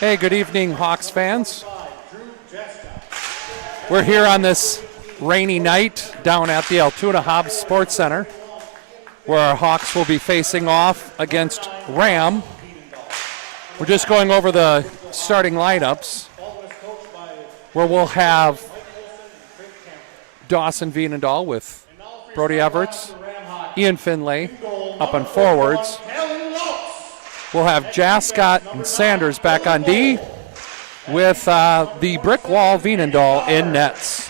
Hey, good evening, Hawks fans. We're here on this rainy night down at the Altoona Hobbs Sports Center, where our Hawks will be facing off against RAM. We're just going over the starting lineups, where we'll have Dawson Veenendahl with Brody Everts, Ian Finlay up on forwards. We'll have Jascott and Sanders back on D, with the brick wall Veenendahl in nets.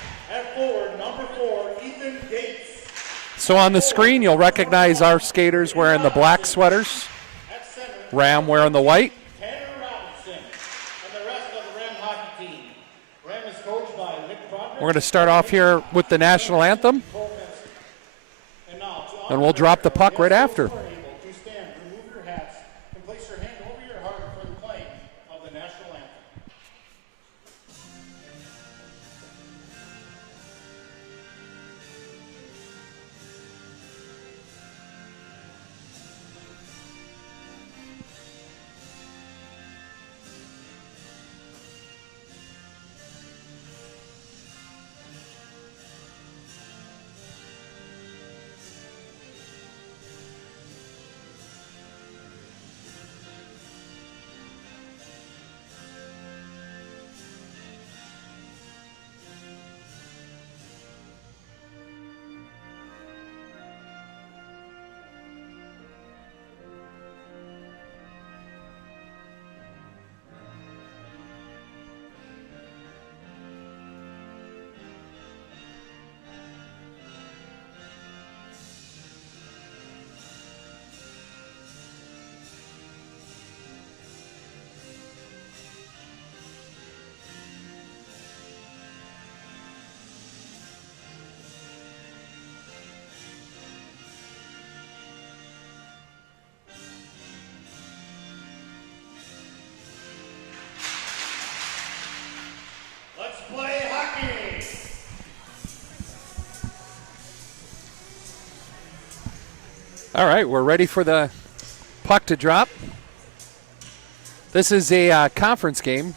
So on the screen, you'll recognize our skaters wearing the black sweaters, RAM wearing the white. We're going to start off here with the national anthem, and we'll drop the puck right after. All right, we're ready for the puck to drop. This is a conference game.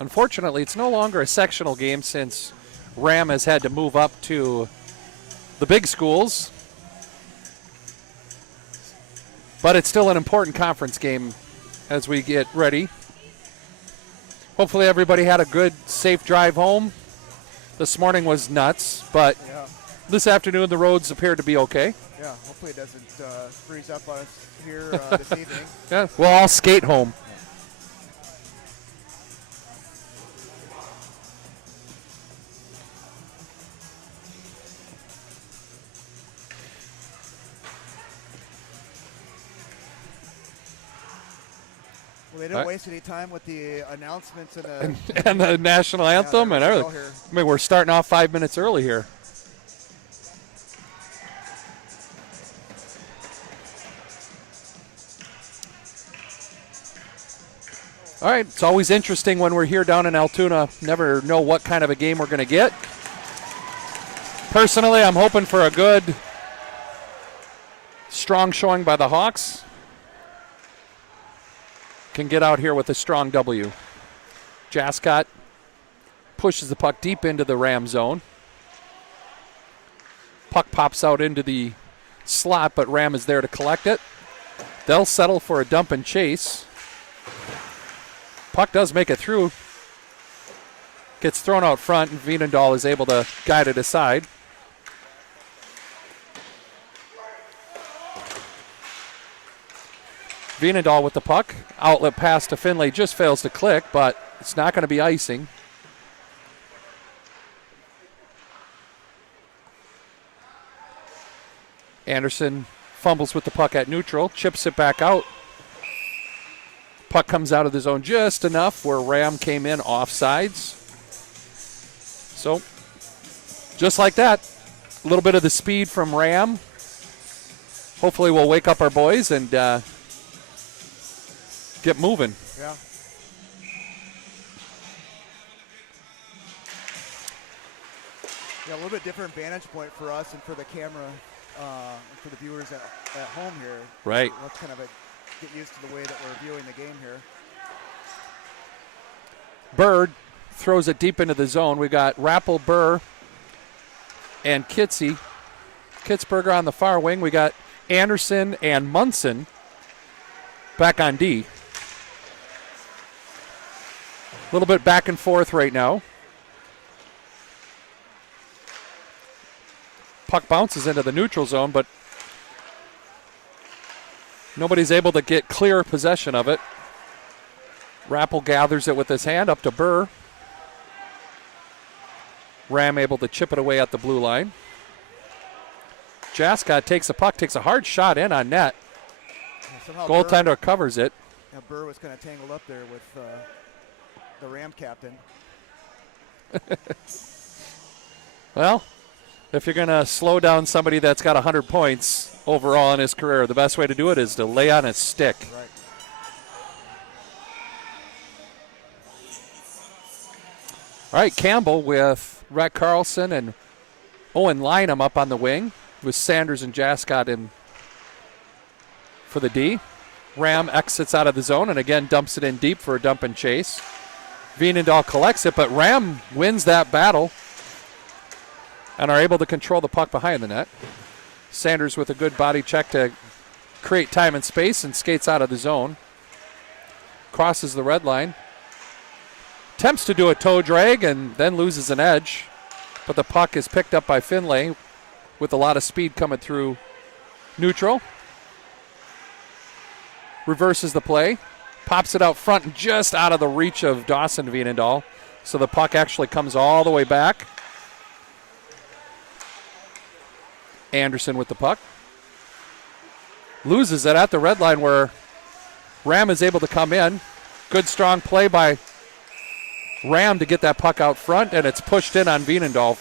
Unfortunately, it's no longer a sectional game since RAM has had to move up to the big schools. But it's still an important conference game as we get ready. Hopefully everybody had a good, safe drive home. This morning was nuts, but this afternoon the roads appear to be okay. Yeah, hopefully it doesn't freeze up on us here this evening. Yeah, we'll all skate home. Well, they didn't waste any time with the announcements and the national anthem and everything. I mean, we're starting off 5 minutes early here. All right, it's always interesting when we're here down in Altoona. Never know what kind of a game we're going to get. Personally, I'm hoping for a good, strong showing by the Hawks. Can get out here with a strong W. Jascott pushes the puck deep into the RAM zone. Puck pops out into the slot, but RAM is there to collect it. They'll settle for a dump and chase. Puck does make it through. Gets thrown out front, and Veenendahl is able to guide it aside. Veenendahl with the puck. Outlet pass to Finlay just fails to click, but it's not going to be icing. Anderson fumbles with the puck at neutral, chips it back out. Puck comes out of the zone just enough where RAM came in offsides. So, just like that, a little bit of the speed from RAM. Hopefully we'll wake up our boys and get moving. Yeah. Yeah, a little bit different vantage point for us and for the camera, and for the viewers at home here. Right. Let's kind of get used to the way that we're viewing the game here. Bird throws it deep into the zone. We got Rappel, Burr, and Kitzberger on the far wing. We got Anderson and Munson back on D. A little bit back and forth right now. Puck bounces into the neutral zone, but nobody's able to get clear possession of it. Rappel gathers it with his hand up to Burr. Ram able to chip it away at the blue line. Jascott takes a puck, takes a hard shot in on net. Goaltender covers it. Yeah, Burr was kind of tangled up there with the Ram captain. Well, if you're going to slow down somebody that's got 100 points overall in his career, the best way to do it is to lay on his stick. Right. All right, Campbell with Rhett Carlson and Owen Lynham up on the wing with Sanders and Jascott in for the D. Ram exits out of the zone and again dumps it in deep for a dump and chase. Veenendahl collects it, but Ram wins that battle and are able to control the puck behind the net. Sanders with a good body check to create time and space and skates out of the zone. Crosses the red line. Attempts to do a toe drag and then loses an edge, but the puck is picked up by Finlay with a lot of speed coming through neutral. Reverses the play, pops it out front and just out of the reach of Dawson Veenendahl, so the puck actually comes all the way back. Anderson with the puck. Loses it at the red line where Ram is able to come in. Good strong play by Ram to get that puck out front, and it's pushed in on Veenendahl.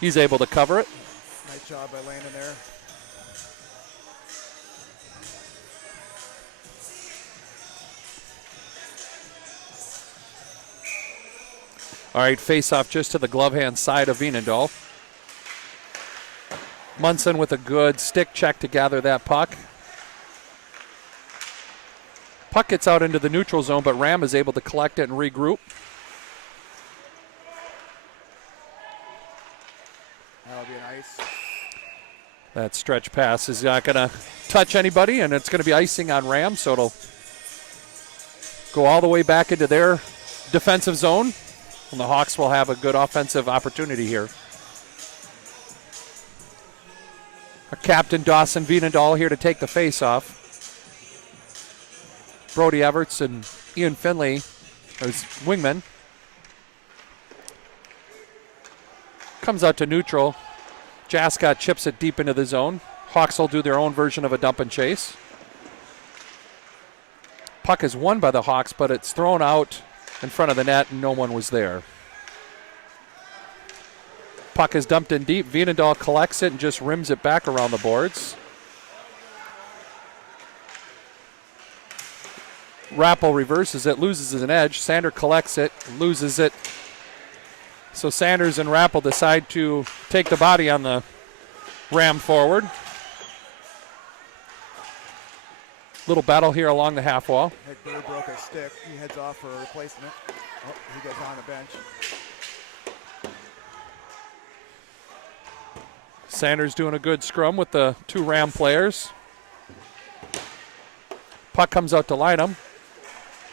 He's able to cover it. Nice job by Landon there. All right, face-off just to the glove hand side of Veenendahl. Munson with a good stick check to gather that puck. Puck gets out into the neutral zone, but Ram is able to collect it and regroup. That'll be an ice. That stretch pass is not going to touch anybody, and it's going to be icing on Ram, so it'll go all the way back into their defensive zone, and the Hawks will have a good offensive opportunity here. Our captain, Dawson Veenendahl, here to take the face-off. Brody Everts and Ian Finley as wingmen. Comes out to neutral. Jascott chips it deep into the zone. Hawks will do their own version of a dump and chase. Puck is won by the Hawks, but it's thrown out in front of the net, and no one was there. Puck is dumped in deep. Veenendahl collects it and just rims it back around the boards. Rappel reverses it, loses an edge. Sander collects it, loses it. So Sanders and Rappel decide to take the body on the Ram forward. Little battle here along the half wall. Burr broke his stick. He heads off for a replacement. Oh, he gets on the bench. Sanders doing a good scrum with the two Ram players. Puck comes out to Lynham.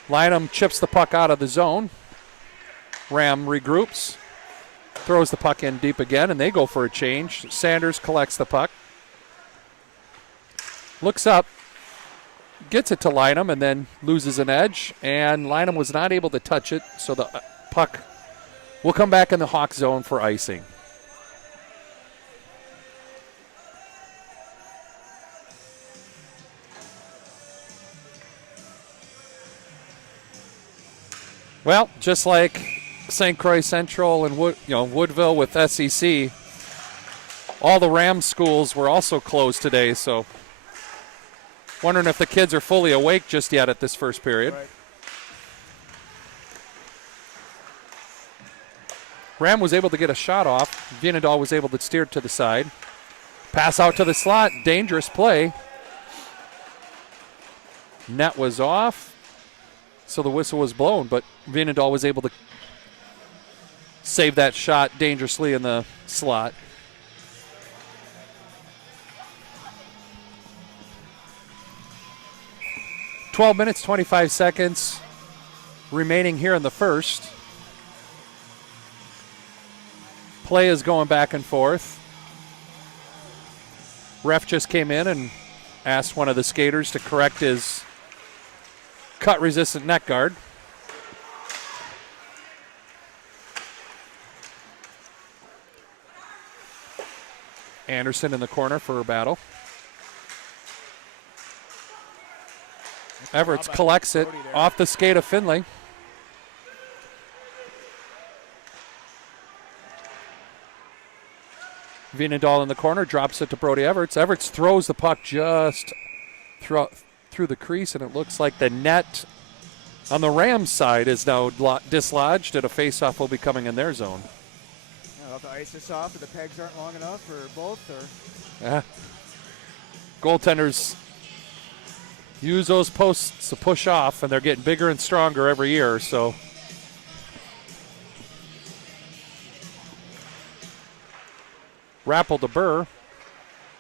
Lynham chips the puck out of the zone. Ram regroups. Throws the puck in deep again, and they go for a change. Sanders collects the puck. Looks up. Gets it to Lynham and then loses an edge. And Lynham was not able to touch it, so the puck will come back in the Hawk zone for icing. Well, just like St. Croix Central and Woodville with SEC, all the Ram schools were also closed today, so wondering if the kids are fully awake just yet at this first period. Right. Ram was able to get a shot off. Veenendahl was able to steer it to the side. Pass out to the slot. Dangerous play. Net was off, so the whistle was blown, but Vienendahl was able to save that shot dangerously in the slot. "12 minutes, 25 seconds remaining here in the first. Play is going back and forth. Ref just came in and asked one of the skaters to correct his cut-resistant neck guard. Anderson in the corner for a battle. Everts collects it off the skate of Finley. Vienendahl in the corner, drops it to Brody Everts. Everts throws the puck just through the crease, and it looks like the net on the Rams side is now dislodged, and a face-off will be coming in their zone. I'll have to ice this off, but the pegs aren't long enough for both. Or Yeah. Goaltenders use those posts to push off, and they're getting bigger and stronger every year, so. Rappel to Burr.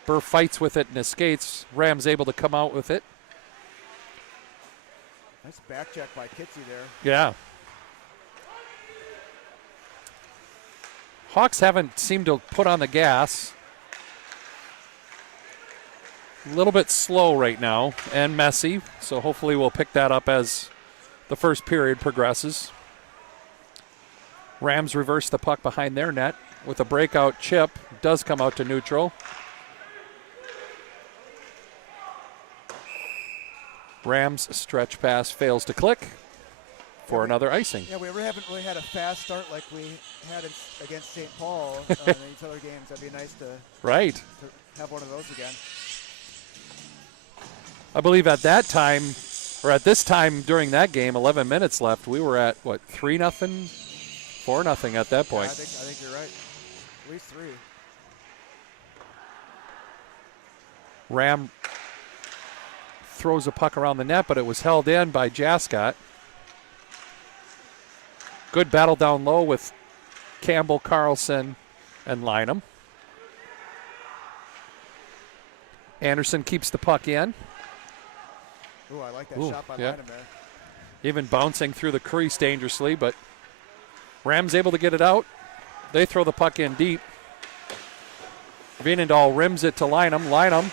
Burr fights with it and escapes. Rams able to come out with it. Nice back check by Kitsy there. Yeah. Hawks haven't seemed to put on the gas. A little bit slow right now and messy, so hopefully we'll pick that up as the first period progresses. Rams reverse the puck behind their net with a breakout chip. Does come out to neutral. Rams stretch pass fails to click for another icing. Yeah, we haven't really had a fast start like we had against St. Paul in these other games. That'd be nice to have one of those again. I believe at that time, or at this time during that game, 11 minutes left, we were at, 3-0, 4-0 at that point. Yeah, I think you're right. At least 3. Ram throws a puck around the net, but it was held in by Jascott. Good battle down low with Campbell, Carlson, and Lynham. Anderson keeps the puck in. Ooh, I like that shot by Lynham there. Even bouncing through the crease dangerously, but Rams able to get it out. They throw the puck in deep. Vienendahl rims it to Lynham. Lynham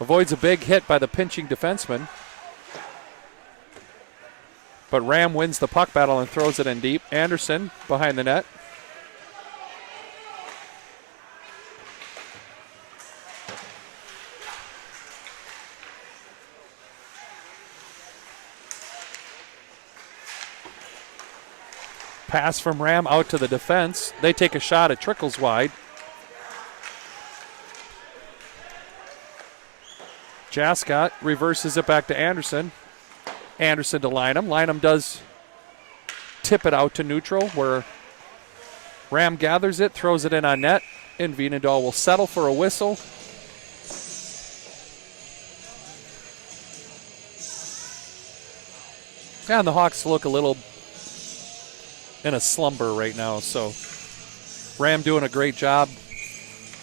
avoids a big hit by the pinching defenseman. But Ram wins the puck battle and throws it in deep. Anderson behind the net. Pass from Ram out to the defense. They take a shot. It trickles wide. Jascott reverses it back to Anderson. Anderson to Lynham. Lynham does tip it out to neutral, where Ram gathers it, throws it in on net, and Vienendahl will settle for a whistle. And the Hawks look a little in a slumber right now, so Ram doing a great job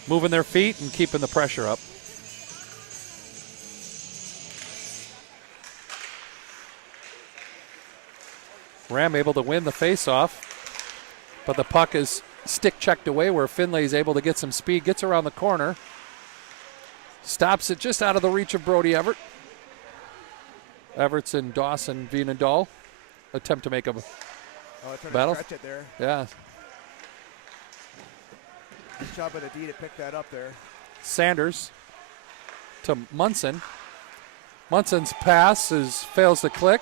moving their feet and keeping the pressure up. Ram able to win the faceoff, but the puck is stick checked away where Finlay is able to get some speed, gets around the corner, stops it just out of the reach of Brody Everett. Everts and Dawson Vienendahl attempt to make a battle. Stretch it there. Yeah. Nice job by the D to pick that up there. Sanders to Munson. Munson's pass fails to click.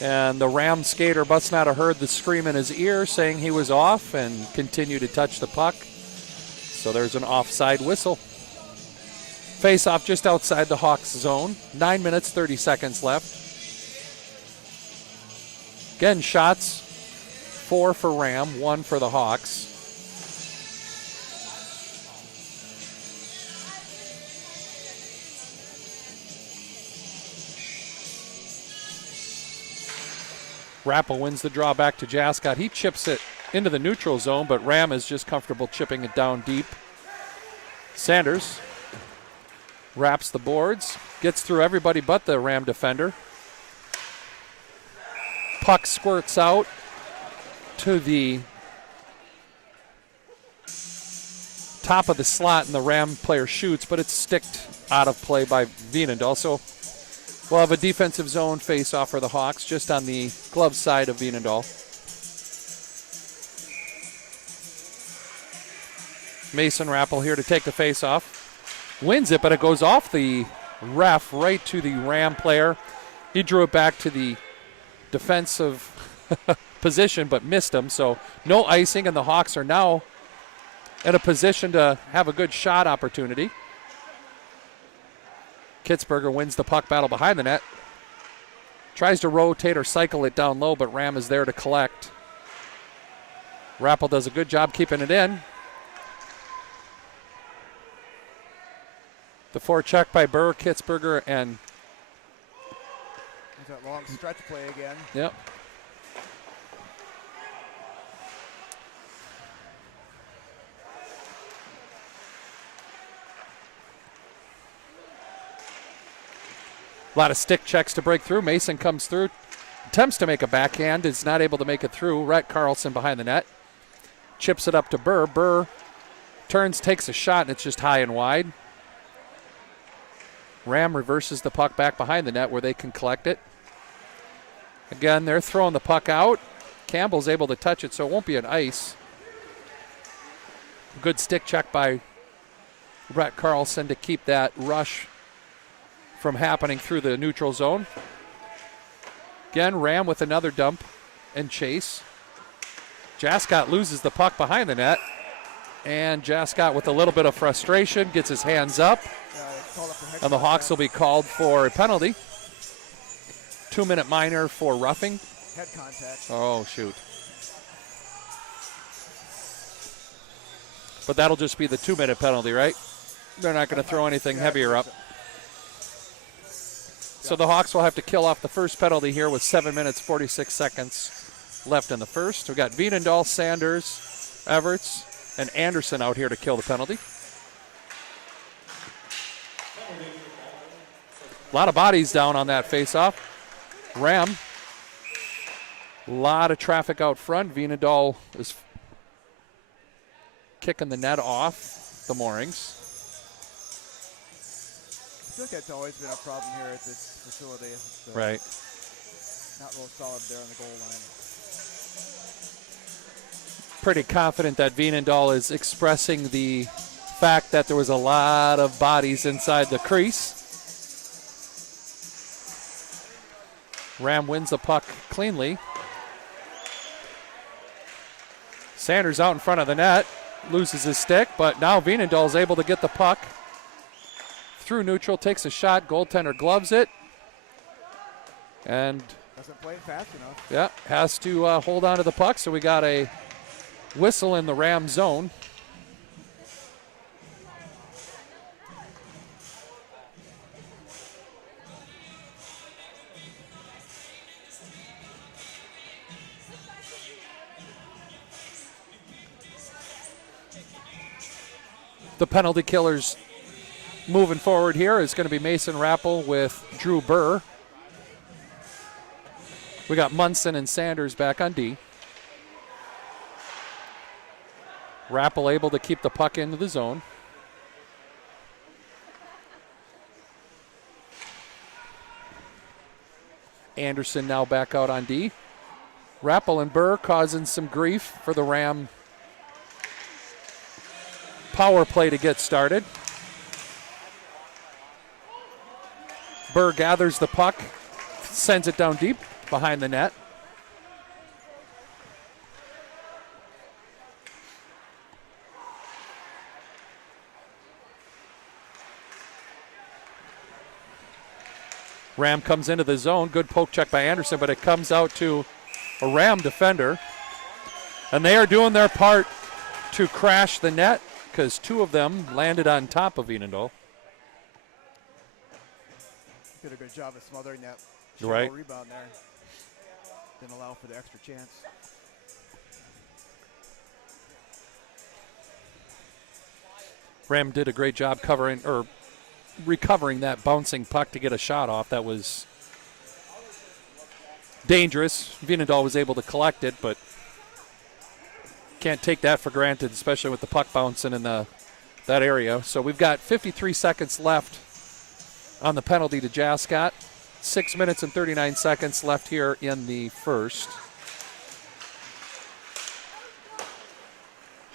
And the Ram skater must not have heard the scream in his ear saying he was off and continued to touch the puck. So there's an offside whistle. Face off just outside the Hawks zone. 9 minutes, 30 seconds left. Again, shots 4 for Ram, 1 for the Hawks. Rappel wins the draw back to Jascott. He chips it into the neutral zone, but Ram is just comfortable chipping it down deep. Sanders wraps the boards, gets through everybody but the Ram defender. Puck squirts out to the top of the slot, and the Ram player shoots, but it's sticked out of play by Veenendaal. So we'll have a defensive zone face-off for the Hawks just on the glove side of Veenendaal. Mason Rappel here to take the face-off. Wins it, but it goes off the ref right to the Ram player. He drew it back to the defensive position, but missed him. So no icing, and the Hawks are now in a position to have a good shot opportunity. Kitzberger wins the puck battle behind the net. Tries to rotate or cycle it down low, but Ram is there to collect. Rappel does a good job keeping it in. The forecheck by Burr, Kitzberger, and there's that long stretch play again. Yep. A lot of stick checks to break through. Mason comes through, attempts to make a backhand, is not able to make it through. Rhett Carlson behind the net. Chips it up to Burr. Burr turns, takes a shot, and it's just high and wide. Ram reverses the puck back behind the net where they can collect it. Again, they're throwing the puck out. Campbell's able to touch it, so it won't be an ice. Good stick check by Rhett Carlson to keep that rush from happening through the neutral zone. Again, Ram with another dump and chase. Jascott loses the puck behind the net, and Jascott with a little bit of frustration gets his hands up, and the Hawks will be called for a penalty. 2-minute minor for roughing. Head contact. Oh, shoot. But that'll just be the 2-minute penalty, right? They're not going to throw anything heavier up. So the Hawks will have to kill off the first penalty here with 7 minutes, 46 seconds left in the first. We've got Veenendaal, Sanders, Everts, and Anderson out here to kill the penalty. A lot of bodies down on that face-off. Ram, a lot of traffic out front. Veenendaal is kicking the net off the moorings. I feel like that's always been a problem here at this facility. Right. Not real solid there on the goal line. Pretty confident that Veenendaal is expressing the fact that there was a lot of bodies inside the crease. Ram wins the puck cleanly. Sanders out in front of the net, loses his stick, but now Veenendaal is able to get the puck through neutral, takes a shot, goaltender gloves it, and doesn't play it fast enough. Yeah, has to hold on to the puck, so we got a whistle in the Ram zone. The penalty killers moving forward here is going to be Mason Rappel with Drew Burr. We got Munson and Sanders back on D. Rappel able to keep the puck into the zone. Anderson now back out on D. Rappel and Burr causing some grief for the Ram power play to get started. Burr gathers the puck, sends it down deep behind the net. Ram comes into the zone. Good poke check by Anderson, but it comes out to a Ram defender. And they are doing their part to crash the net because two of them landed on top of Veenendaal. Did a good job of smothering that right rebound there. didn't allow for the extra chance. Ram did a great job recovering that bouncing puck to get a shot off. That was dangerous. Venedal was able to collect it, but can't take that for granted, especially with the puck bouncing in that area. So we've got 53 seconds left on the penalty to Jascott. 6 minutes and 39 seconds left here in the first.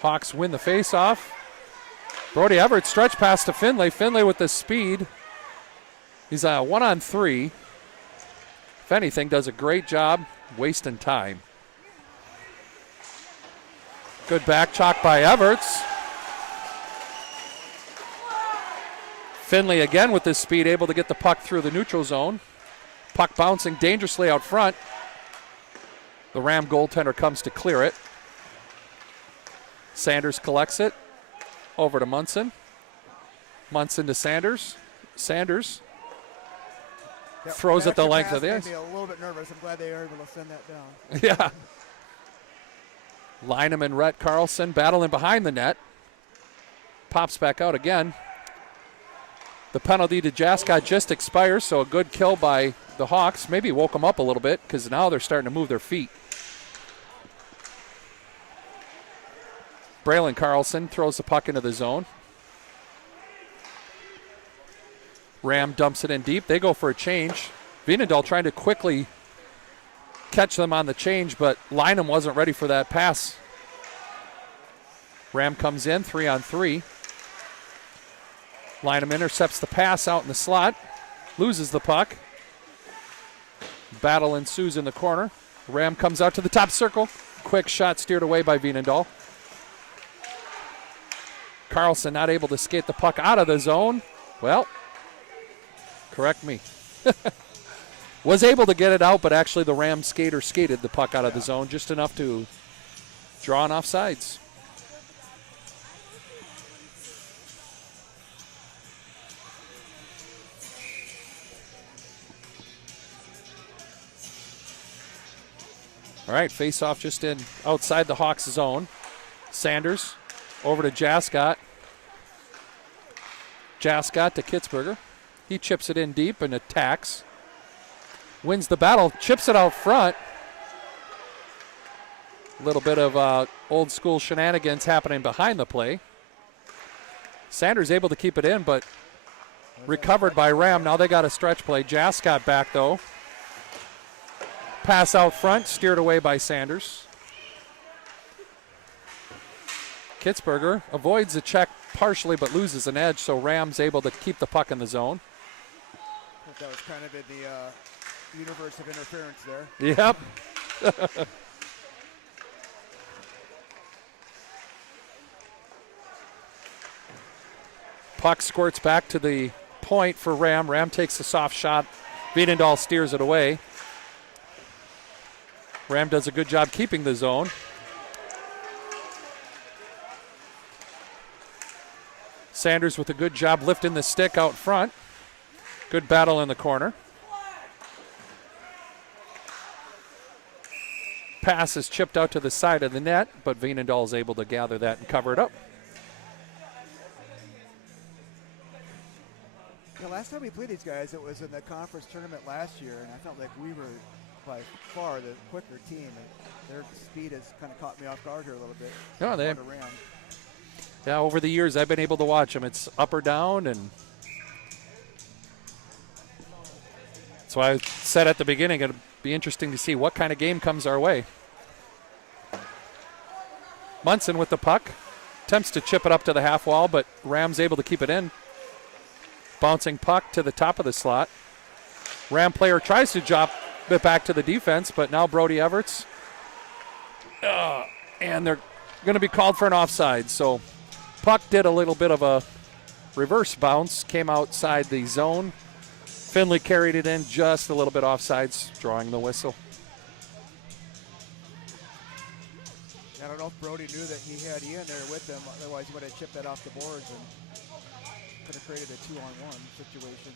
Hawks win the faceoff. Brody Everett stretch pass to Finlay. Finlay with the speed. He's 1-on-3. If anything, does a great job wasting time. Good back chalk by Everts. Finlay again with the speed, able to get the puck through the neutral zone. Puck bouncing dangerously out front. The Ram goaltender comes to clear it. Sanders collects it. Over to Munson. Munson to Sanders. Sanders throws it the length of the ice. Made me a little bit nervous. I'm glad they were able to send that down. Yeah. Lynham and Rhett Carlson battling behind the net. Pops back out again. The penalty to Jascott just expires, so a good kill by the Hawks. Maybe woke them up a little bit because now they're starting to move their feet. Braylon Carlson throws the puck into the zone. Ram dumps it in deep. They go for a change. Venedal trying to quickly catch them on the change, but Lynham wasn't ready for that pass. Ram comes in, 3-on-3. Lynham intercepts the pass out in the slot. Loses the puck. Battle ensues in the corner. Ram comes out to the top circle. Quick shot steered away by Venedal. Carlson not able to skate the puck out of the zone. Well, correct me. Was able to get it out, but actually the Ram skater skated the puck out of the zone just enough to draw an offsides. All right, face-off just in outside the Hawks' zone. Sanders over to Jascott. Jascott to Kitzberger. He chips it in deep and attacks. Wins the battle, chips it out front. A little bit of old school shenanigans happening behind the play. Sanders able to keep it in, but recovered by Ram. Now they got a stretch play. Jascott back though. Pass out front, steered away by Sanders. Kitzberger avoids the check partially but loses an edge, so Ram's able to keep the puck in the zone. I think that was kind of in the universe of interference there. Yep. Puck squirts back to the point for Ram. Ram takes a soft shot. Venedal steers it away. Ram does a good job keeping the zone. Sanders with a good job lifting the stick out front. Good battle in the corner. Pass is chipped out to the side of the net, but Venedal is able to gather that and cover it up. The last time we played these guys, it was in the conference tournament last year, and I felt like we were by far the quicker team, and their speed has kind of caught me off guard here a little bit. No, yeah, over the years I've been able to watch them. It's up or down, and that's why I said at the beginning it'll be interesting to see what kind of game comes our way. Munson with the puck. Attempts to chip it up to the half wall, but Ram's able to keep it in. Bouncing puck to the top of the slot. Ram player tries to drop it back to the defense, but now Brody Everts. And they're going to be called for an offside. So puck did a little bit of a reverse bounce, came outside the zone. Finley carried it in just a little bit offsides, drawing the whistle. I don't know if Brody knew that he had Ian there with him, otherwise he would have chipped that off the boards and could have created a 2-on-1 situation.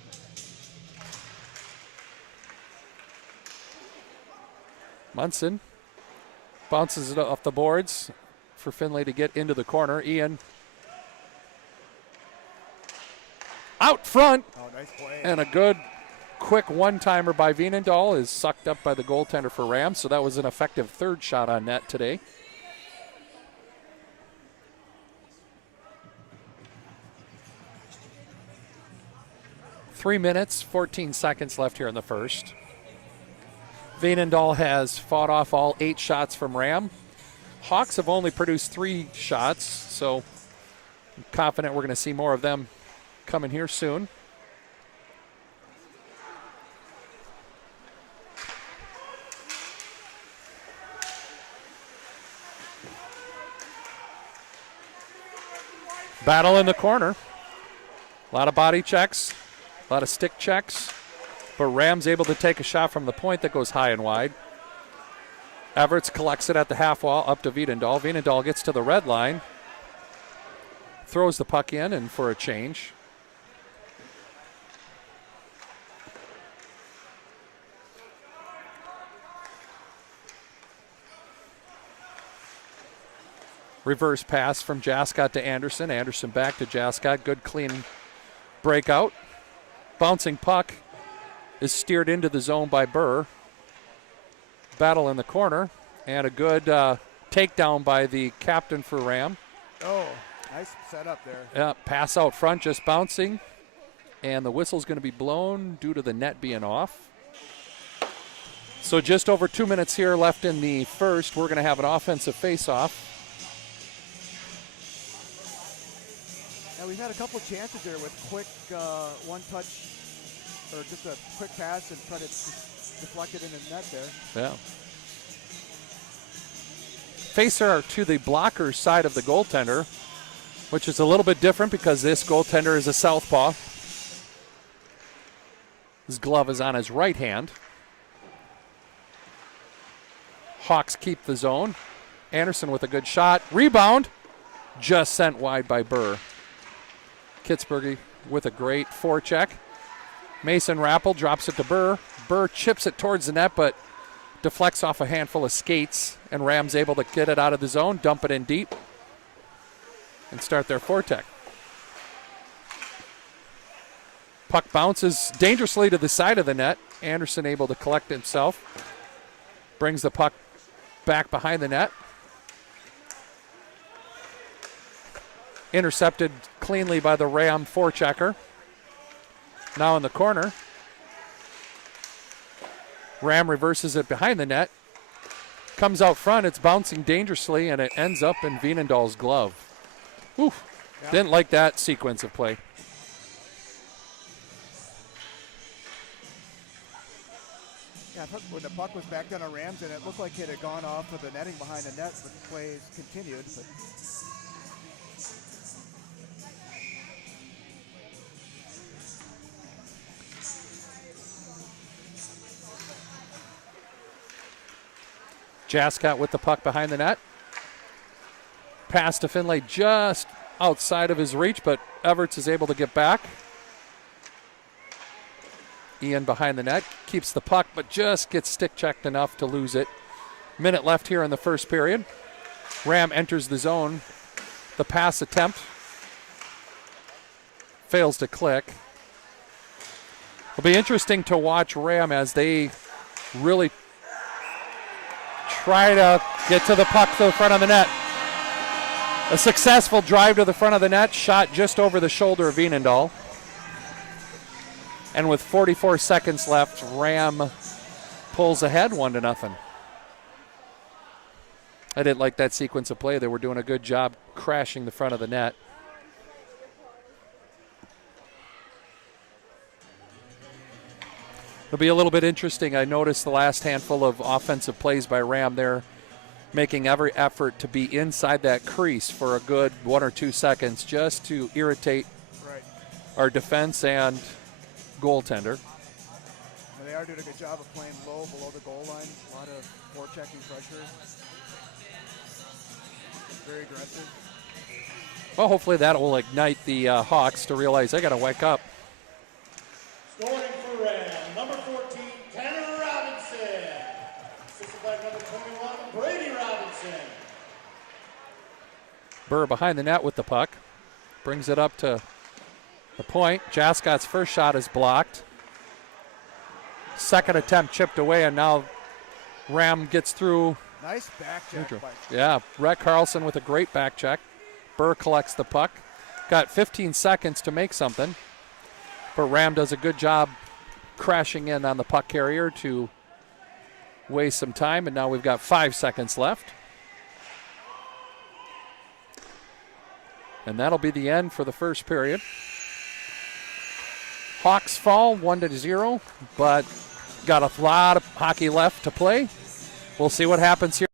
Munson bounces it off the boards for Finlay to get into the corner. Ian out front. Oh, nice play. And a good quick one-timer by Veenendahl is sucked up by the goaltender for Rams, so that was an effective third shot on net today. Three minutes, 14 seconds left here in the first. Veenendahl has fought off all 8 shots from Ram. Hawks have only produced 3 shots, so I'm confident we're going to see more of them coming here soon. Battle in the corner. A lot of body checks, a lot of stick checks, but Ram's able to take a shot from the point that goes high and wide. Everts collects it at the half wall up to Veenendahl. Veenendahl gets to the red line, throws the puck in, and for a change. Reverse pass from Jascott to Anderson. Anderson back to Jascott. Good clean breakout. Bouncing puck is steered into the zone by Burr. Battle in the corner. And a good takedown by the captain for Ram. Oh, nice setup there. Yeah, pass out front, just bouncing. And the whistle's going to be blown due to the net being off. So just over 2 minutes here left in the first. We're going to have an offensive face-off. Now we've had a couple chances there with quick one-touch or just a quick pass and try to deflect it in the net there. Yeah. Facer to the blocker side of the goaltender, which is a little bit different because this goaltender is a southpaw. His glove is on his right hand. Hawks keep the zone. Anderson with a good shot. Rebound. Just sent wide by Burr. Kitzbergy with a great forecheck. Mason Rappel drops it to Burr. Burr chips it towards the net, but deflects off a handful of skates, and Ram's able to get it out of the zone, dump it in deep, and start their forecheck. Puck bounces dangerously to the side of the net. Anderson able to collect himself. Brings the puck back behind the net. Intercepted cleanly by the Ram forechecker. Now in the corner. Ram reverses it behind the net. Comes out front. It's bouncing dangerously, and it ends up in Veenendahl's glove. Oof. Yeah. Didn't like that sequence of play. Yeah, when the puck was back down on Rams, and it looked like it had gone off of the netting behind the net, but the plays continued. But Jascott with the puck behind the net. Pass to Finlay just outside of his reach, but Everts is able to get back. Ian behind the net, keeps the puck, but just gets stick-checked enough to lose it. Minute left here in the first period. Ram enters the zone. The pass attempt fails to click. It'll be interesting to watch Ram as they really try to get to the puck to the front of the net. A successful drive to the front of the net, shot just over the shoulder of Veenendahl. And with 44 seconds left, Ram pulls ahead 1-0. I didn't like that sequence of play. They were doing a good job crashing the front of the net. It'll be a little bit interesting. I noticed the last handful of offensive plays by Ram. They're making every effort to be inside that crease for a good 1 or 2 seconds just to irritate our defense and goaltender. And they are doing a good job of playing low, below the goal line. A lot of forechecking pressure. Very aggressive. Well, hopefully that will ignite the Hawks to realize they got to wake up. Scoring for Ram, number 14, Tanner Robinson. Assisted by number Burr behind the net with the puck. Brings it up to the point. Jascott's first shot is blocked. Second attempt chipped away, and now Ram gets through. Nice back check. Yeah, Rhett Carlson with a great back check. Burr collects the puck. Got 15 seconds to make something, but Ram does a good job crashing in on the puck carrier to waste some time, and now we've got 5 seconds left. And that'll be the end for the first period. Hawks fall 1-0, but got a lot of hockey left to play. We'll see what happens here.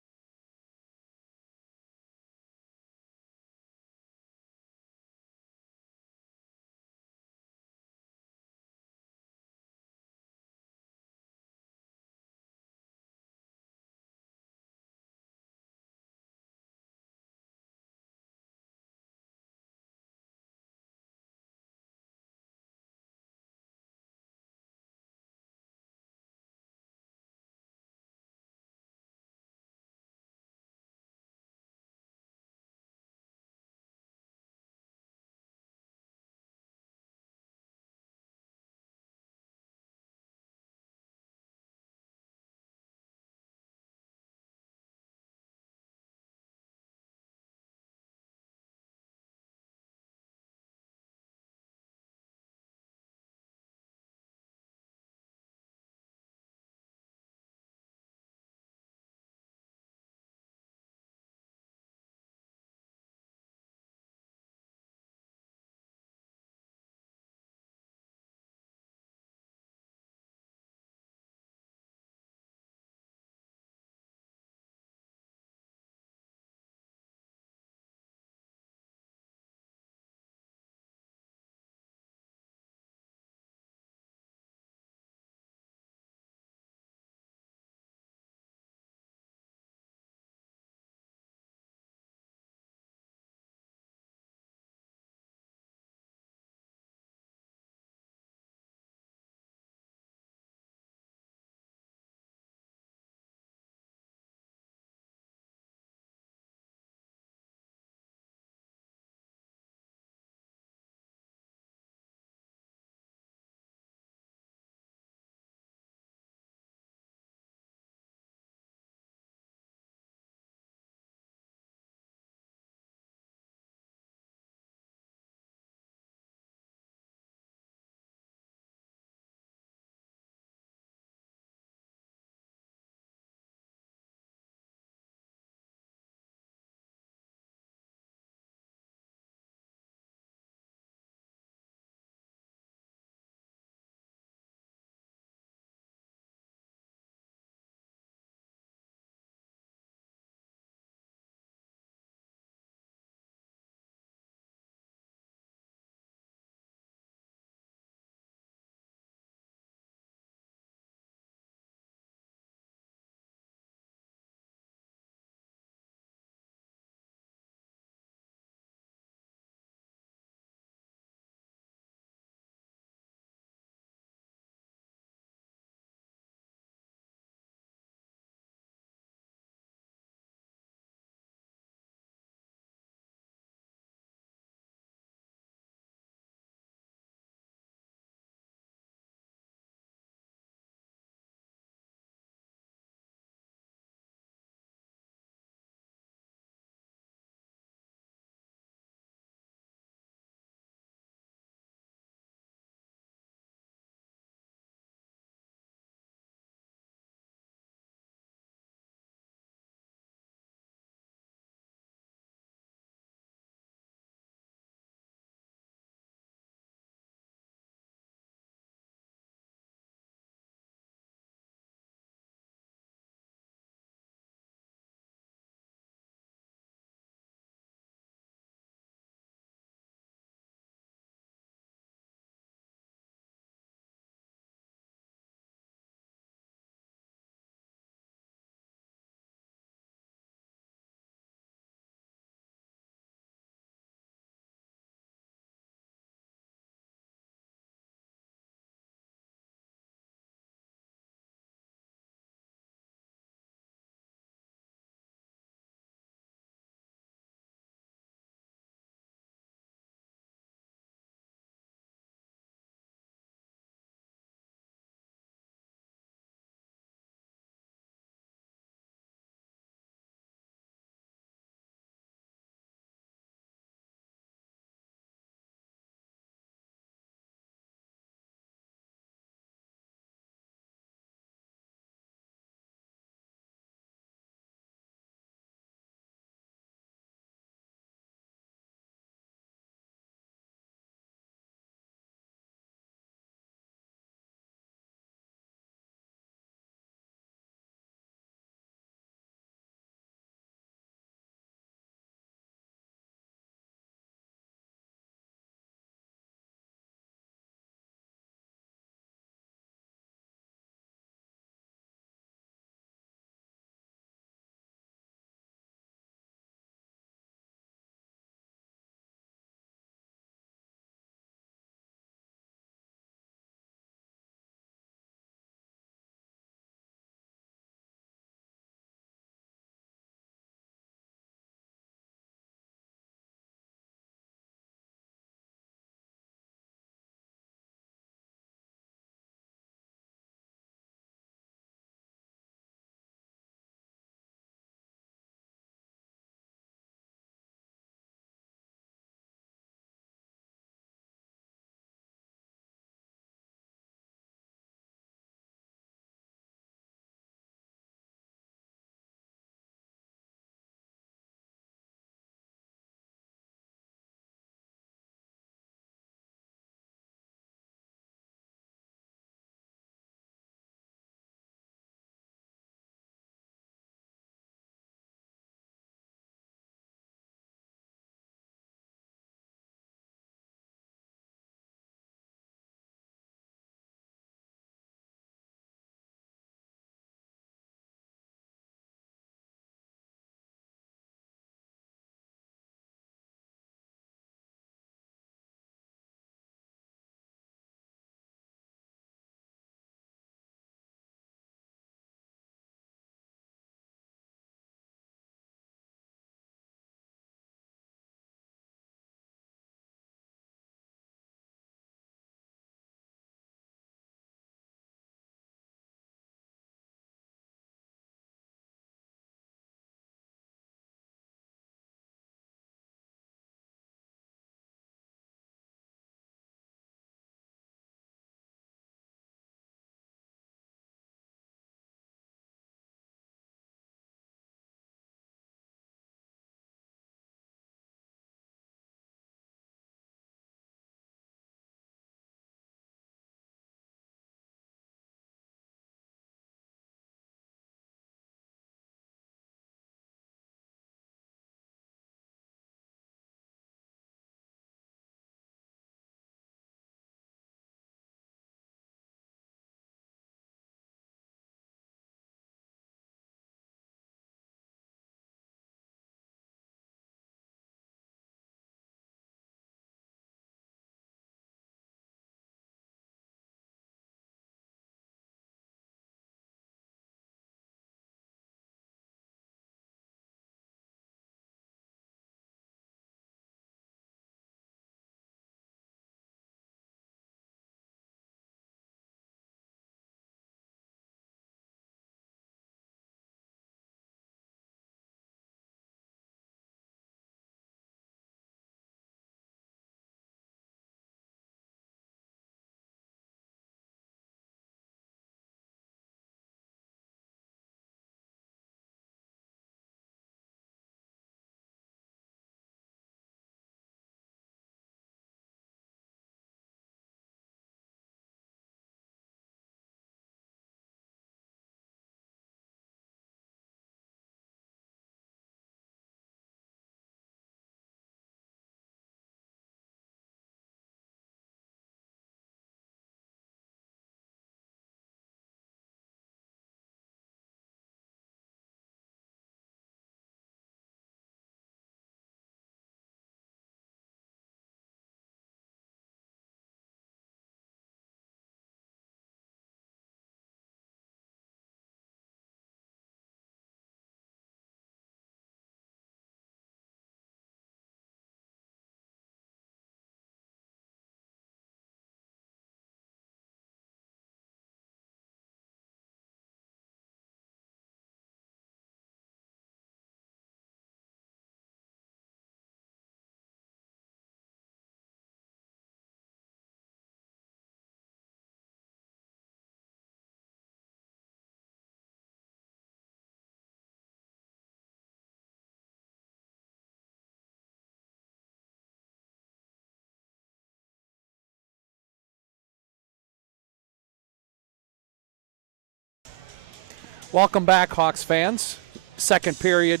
Welcome back, Hawks fans. Second period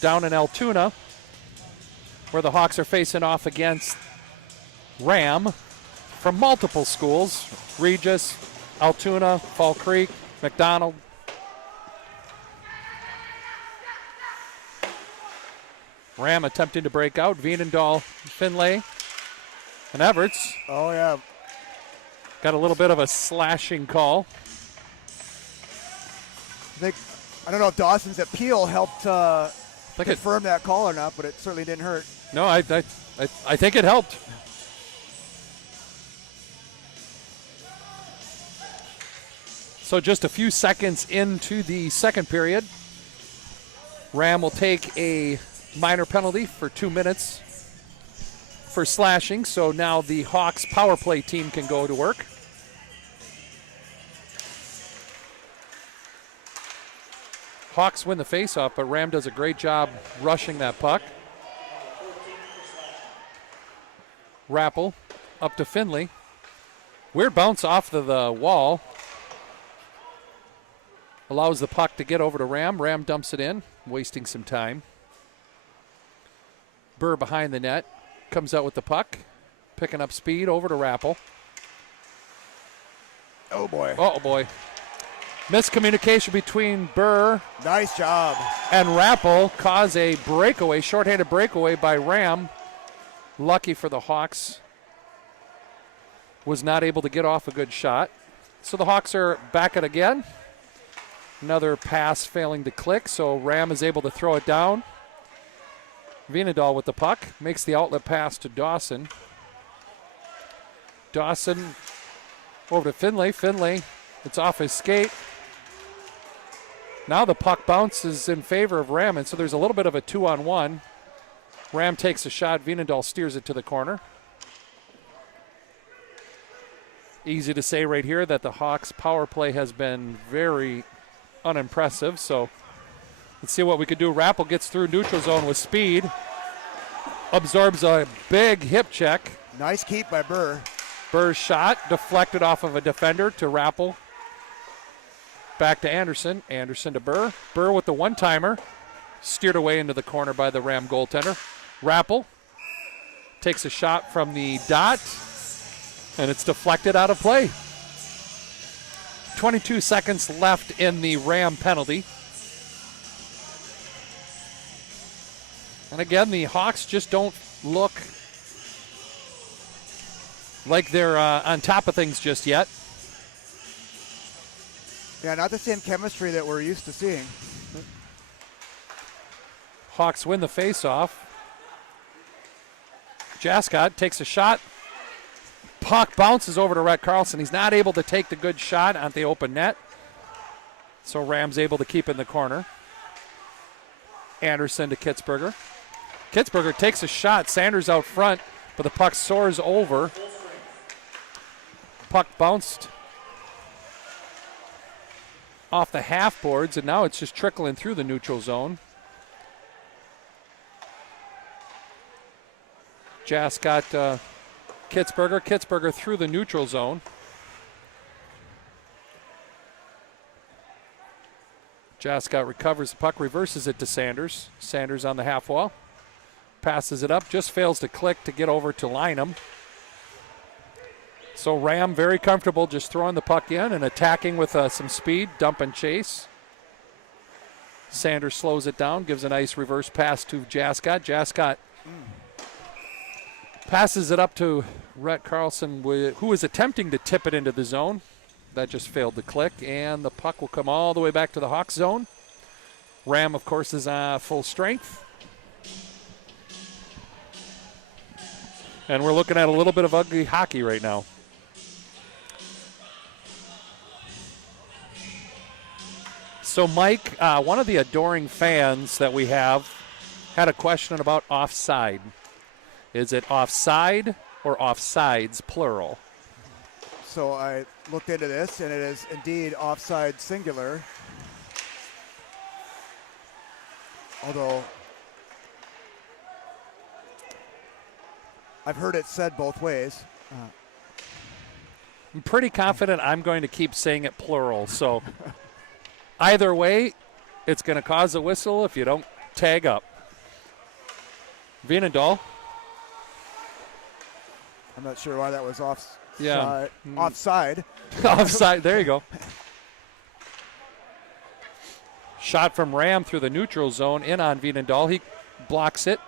down in Altoona, where the Hawks are facing off against RAM from multiple schools: Regis, Altoona, Fall Creek, McDonald. RAM attempting to break out. Veenendahl, Finlay, and Everts. Oh, yeah. Got a little bit of a slashing call. I don't know if Dawson's appeal helped confirm that call or not, but it certainly didn't hurt. No, I think it helped. So just a few seconds into the second period, RAM will take a minor penalty for 2 minutes for slashing. So now the Hawks power play team can go to work. Hawks win the faceoff, but RAM does a great job rushing that puck. Rappel up to Finley. Weird bounce off the wall. Allows the puck to get over to RAM. RAM dumps it in, wasting some time. Burr behind the net. Comes out with the puck. Picking up speed over to Rappel. Oh, boy. Oh, boy. Miscommunication between Burr. Nice job. And Rappel cause a breakaway, shorthanded breakaway by RAM. Lucky for the Hawks. Was not able to get off a good shot. So the Hawks are back at again. Another pass failing to click, so RAM is able to throw it down. Veenendahl with the puck. Makes the outlet pass to Dawson. Dawson over to Finlay. Finlay, it's off his skate. Now the puck bounces in favor of RAM, and so there's a little bit of a 2-on-1. RAM takes a shot. Veenendahl steers it to the corner. Easy to say right here that the Hawks' power play has been very unimpressive, so let's see what we could do. Rappel gets through neutral zone with speed. Absorbs a big hip check. Nice keep by Burr. Burr's shot deflected off of a defender to Rappel. Back to Anderson. Anderson to Burr. Burr with the one-timer. Steered away into the corner by the RAM goaltender. Rappel takes a shot from the dot, and it's deflected out of play. 22 seconds left in the RAM penalty. And again, the Hawks just don't look like they're on top of things just yet. Yeah, not the same chemistry that we're used to seeing. Hawks win the faceoff. Jascott takes a shot. Puck bounces over to Rhett Carlson. He's not able to take the good shot on the open net. So Ram's able to keep in the corner. Anderson to Kitzberger. Kitzberger takes a shot. Sanders out front, but the puck soars over. Puck bounced off the half boards, and now it's just trickling through the neutral zone. Jascott, Kitzberger. Kitzberger through the neutral zone. Jascott recovers the puck, reverses it to Sanders. Sanders on the half wall. Passes it up, just fails to click to get over to Lynham. So Ram very comfortable just throwing the puck in and attacking with some speed, dump and chase. Sanders slows it down, gives a nice reverse pass to Jascott. Jascott passes it up to Rhett Carlson, who was attempting to tip it into the zone. That just failed to click, and the puck will come all the way back to the Hawks zone. Ram, of course, is full strength. And we're looking at a little bit of ugly hockey right now. So, Mike, one of the adoring fans that we have had a question about offside. Is it offside or offsides, plural? So I looked into this, and it is indeed offside singular. Although I've heard it said both ways. I'm pretty confident I'm going to keep saying it plural. So Either way, it's going to cause a whistle if you don't tag up. Veenendahl. I'm not sure why that was offside. Offside. There you go. Shot from Ram through the neutral zone in on Veenendahl. He blocks it.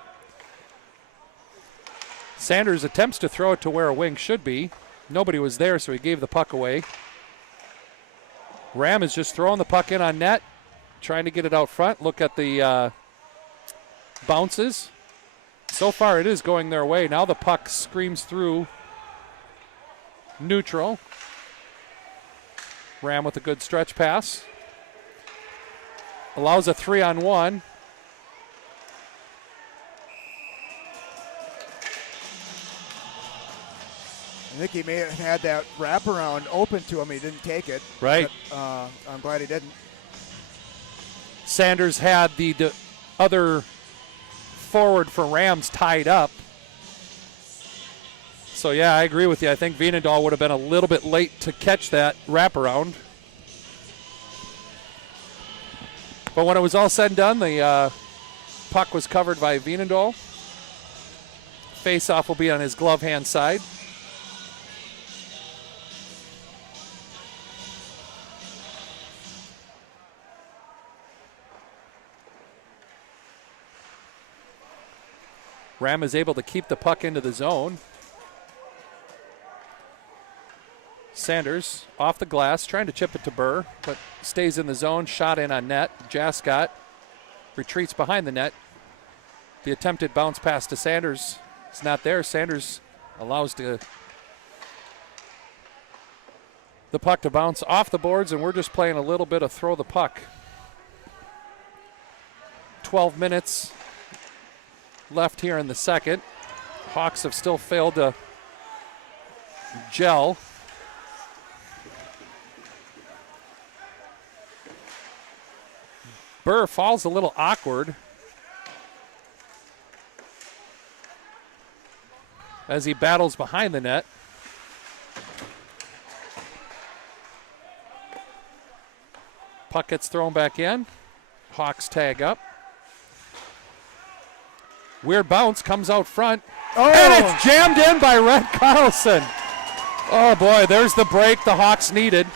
Sanders attempts to throw it to where a wing should be. Nobody was there, so he gave the puck away. Ram is just throwing the puck in on net, trying to get it out front. Look at the bounces. So far it is going their way. Now the puck screams through neutral. Ram with a good stretch pass. Allows a 3-on-1. I think he may have had that wraparound open to him. He didn't take it. Right. But, I'm glad he didn't. Sanders had the other forward for Rams tied up. So, yeah, I agree with you. I think Veenendahl would have been a little bit late to catch that wraparound. But when it was all said and done, the puck was covered by Veenendahl. Face-off will be on his glove hand side. Ram is able to keep the puck into the zone. Sanders off the glass, trying to chip it to Burr, but stays in the zone. Shot in on net. Jascott retreats behind the net. The attempted bounce pass to Sanders is not there. Sanders allows the puck to bounce off the boards, and we're just playing a little bit of throw the puck. 12 minutes left here in the second. Hawks have still failed to gel. Burr falls a little awkward as he battles behind the net. Puck gets thrown back in. Hawks tag up. Weird bounce, comes out front. Oh. And it's jammed in by Red Carlson. Oh boy, there's the break the Hawks needed.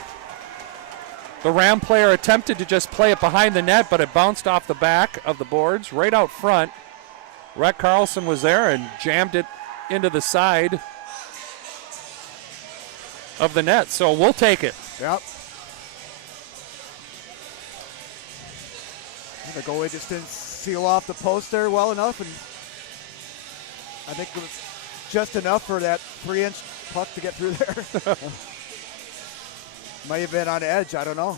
The Ram player attempted to just play it behind the net, but it bounced off the back of the boards right out front. Red Carlson was there and jammed it into the side of the net. So we'll take it. Yep. The goalie just didn't seal off the post there well enough, and I think it was just enough for that 3-inch puck to get through there. Might have been on edge, I don't know.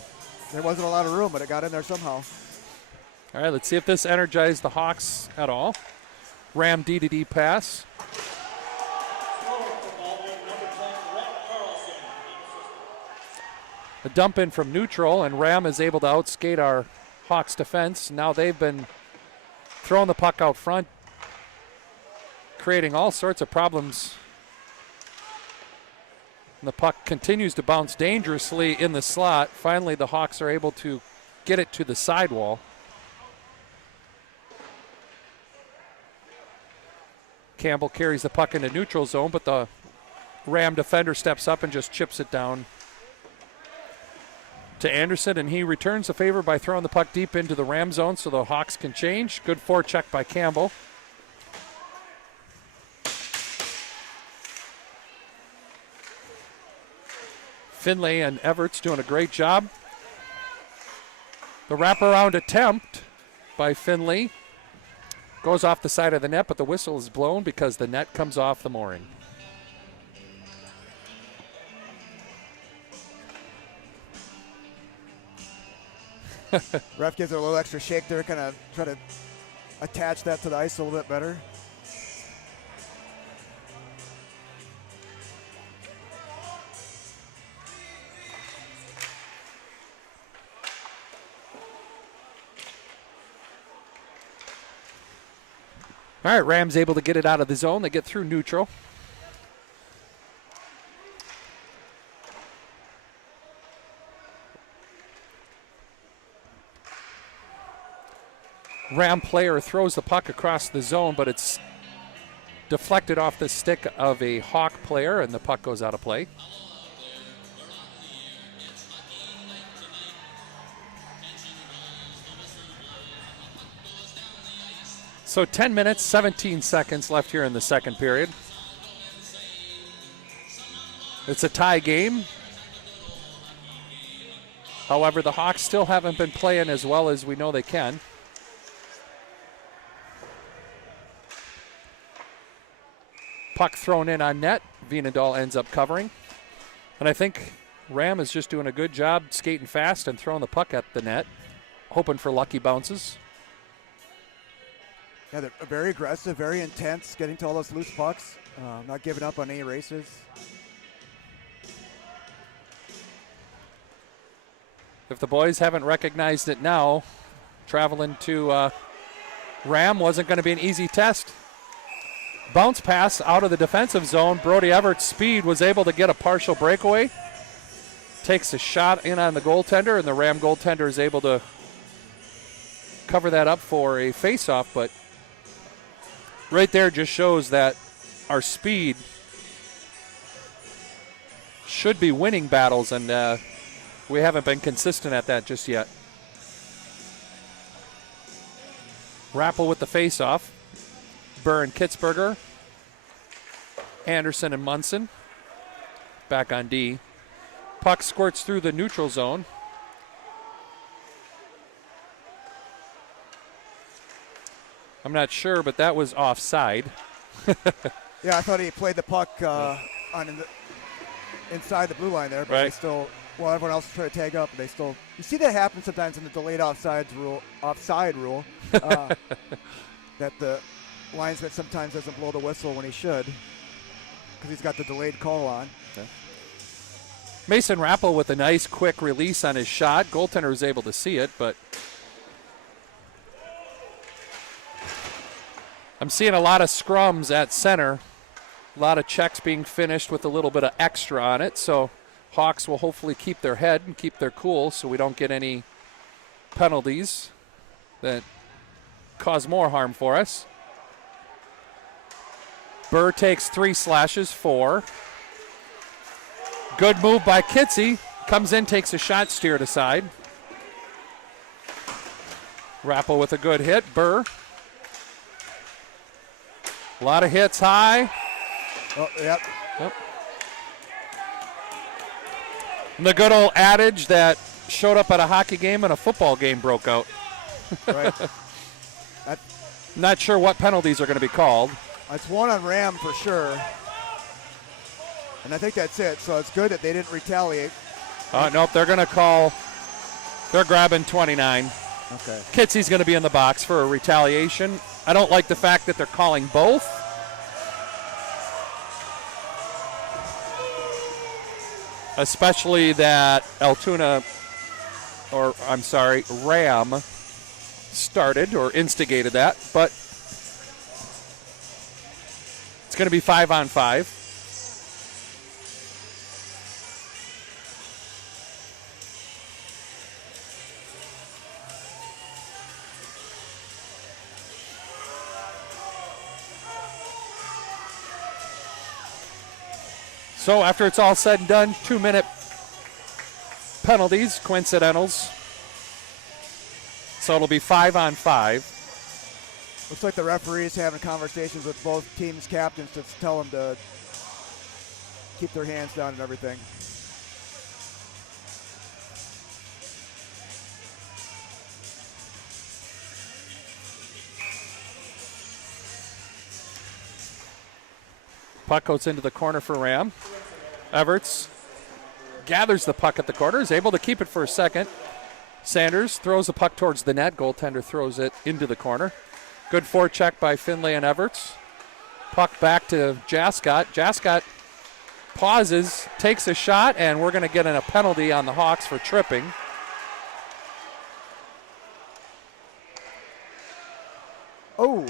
There wasn't a lot of room, but it got in there somehow. All right, let's see if this energized the Hawks at all. Ram D-to-D pass. A dump in from neutral, and Ram is able to outskate our Hawks defense. Now they've been throwing the puck out front, creating all sorts of problems. And the puck continues to bounce dangerously in the slot. Finally, the Hawks are able to get it to the sidewall. Campbell carries the puck into neutral zone, but the Ram defender steps up and just chips it down to Anderson, and he returns the favor by throwing the puck deep into the Ram zone so the Hawks can change. Good forecheck by Campbell. Finlay and Everts doing a great job. The wraparound attempt by Finlay goes off the side of the net, but the whistle is blown because the net comes off the mooring. Ref gives it a little extra shake there, kind of try to attach that to the ice a little bit better. All right, Rams able to get it out of the zone. They get through neutral. Ram player throws the puck across the zone, but it's deflected off the stick of a Hawk player, and the puck goes out of play. So 10 minutes, 17 seconds left here in the second period. It's a tie game. However, the Hawks still haven't been playing as well as we know they can. Puck thrown in on net. Venedal ends up covering. And I think Ram is just doing a good job skating fast and throwing the puck at the net, hoping for lucky bounces. Yeah, they're very aggressive, very intense, getting to all those loose pucks, not giving up on any races. If the boys haven't recognized it now, traveling to Ram wasn't going to be an easy test. Bounce pass out of the defensive zone. Brody Everett's speed was able to get a partial breakaway. Takes a shot in on the goaltender, and the Ram goaltender is able to cover that up for a face-off. But right there just shows that our speed should be winning battles, and we haven't been consistent at that just yet. Rappel with the face-off. Burr and Kitzberger. Anderson and Munson. Back on D. Puck squirts through the neutral zone. I'm not sure, but that was offside. Yeah, I thought he played the puck inside the blue line there, but right. They still, well, everyone else is trying to tag up, and they still, you see that happen sometimes in the delayed offside rule, that the linesman sometimes doesn't blow the whistle when he should, because he's got the delayed call on. Okay. Mason Rappel with a nice quick release on his shot. Goaltender was able to see it, but I'm seeing a lot of scrums at center. A lot of checks being finished with a little bit of extra on it, so Hawks will hopefully keep their head and keep their cool so we don't get any penalties that cause more harm for us. Burr takes 3 slashes, 4. Good move by Kitsy. Comes in, takes a shot, steered aside. Rappel with a good hit. Burr. A lot of hits high. Oh, yep. And the good old adage that showed up at a hockey game and a football game broke out. Right. Not sure what penalties are going to be called. It's one on Ram for sure. And I think that's it. So it's good that they didn't retaliate. Nope, they're going to call. They're grabbing 29. Okay. Kitsy's going to be in the box for a retaliation. I don't like the fact that they're calling both. Especially that Ram started or instigated that. But it's going to be 5-on-5. So after it's all said and done, 2-minute penalties, coincidentals. So it'll be 5-on-5. Looks like the referee's having conversations with both teams' captains to tell them to keep their hands down and everything. Puck goes into the corner for Ram. Everts gathers the puck at the corner, is able to keep it for a second. Sanders throws the puck towards the net. Goaltender throws it into the corner. Good forecheck by Finlay and Everts. Puck back to Jascott. Jascott pauses, takes a shot, and we're going to get a penalty on the Hawks for tripping. Oh.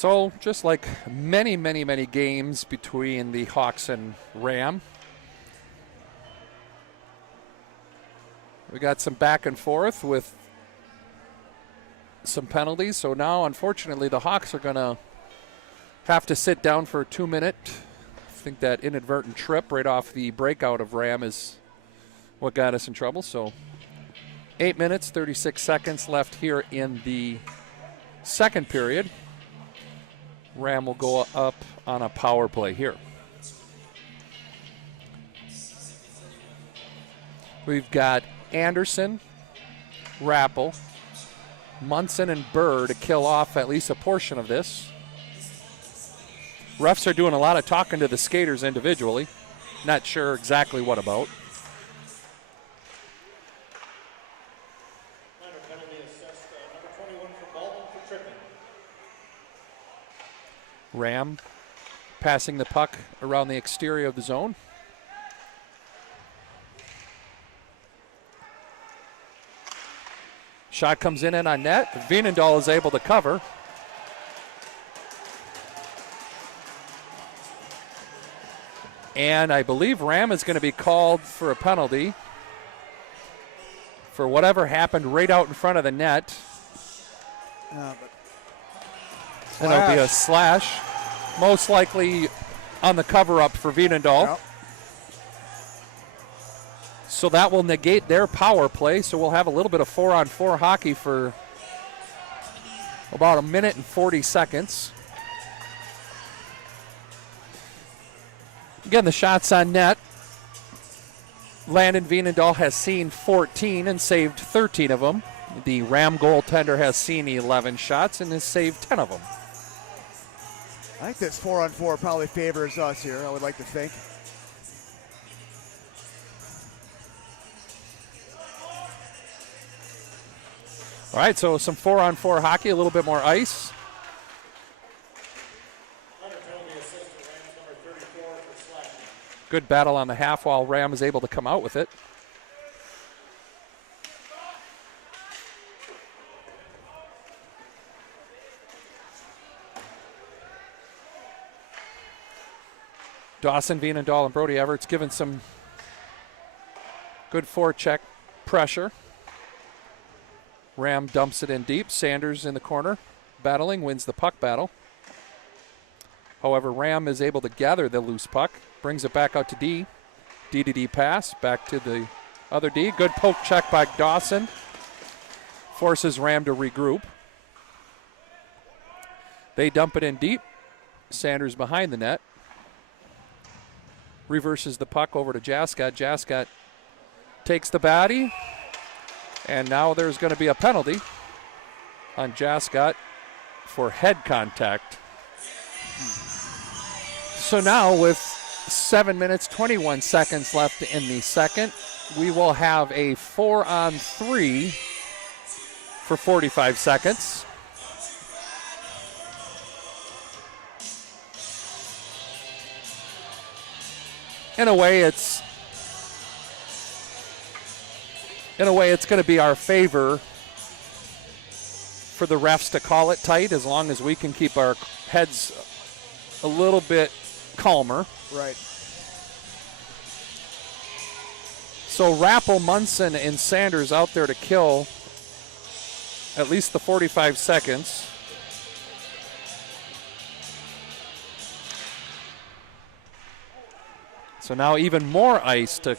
So just like many, many, many games between the Hawks and Ram, we got some back and forth with some penalties. So now, unfortunately, the Hawks are going to have to sit down for a 2-minute. I think that inadvertent trip right off the breakout of Ram is what got us in trouble. So 8 minutes, 36 seconds left here in the second period. Ram will go up on a power play here. We've got Anderson, Rappel, Munson, and Burr to kill off at least a portion of this. Refs are doing a lot of talking to the skaters individually. Not sure exactly what about. Ram passing the puck around the exterior of the zone. Shot comes in and on net. Veenendahl is able to cover. And I believe Ram is going to be called for a penalty for whatever happened right out in front of the net. And it'll be a slash, most likely on the cover-up for Veenendahl. Yep. So that will negate their power play, so we'll have a little bit of 4-on-4 hockey for about 1 minute and 40 seconds. Again, the shots on net. Landon Veenendahl has seen 14 and saved 13 of them. The Ram goaltender has seen 11 shots and has saved 10 of them. I think this 4-on-4 probably favors us here, I would like to think. All right, so some 4-on-4 hockey, a little bit more ice. Good battle on the half wall. Ram is able to come out with it. Dawson, Veenendahl, and Brody Everett's given some good forecheck pressure. Ram dumps it in deep. Sanders in the corner, battling, wins the puck battle. However, Ram is able to gather the loose puck, brings it back out to D. D to D pass, back to the other D. Good poke check by Dawson. Forces Ram to regroup. They dump it in deep. Sanders behind the net. Reverses the puck over to Jascott. Jascott takes the body. And now there's going to be a penalty on Jascott for head contact. So now with 7 minutes, 21 seconds left in the second, we will have a 4-on-3 for 45 seconds. In a way, it's going to be our favor for the refs to call it tight as long as we can keep our heads a little bit calmer. Right. So Rappel, Munson, and Sanders out there to kill at least the 45 seconds. So now even more ice to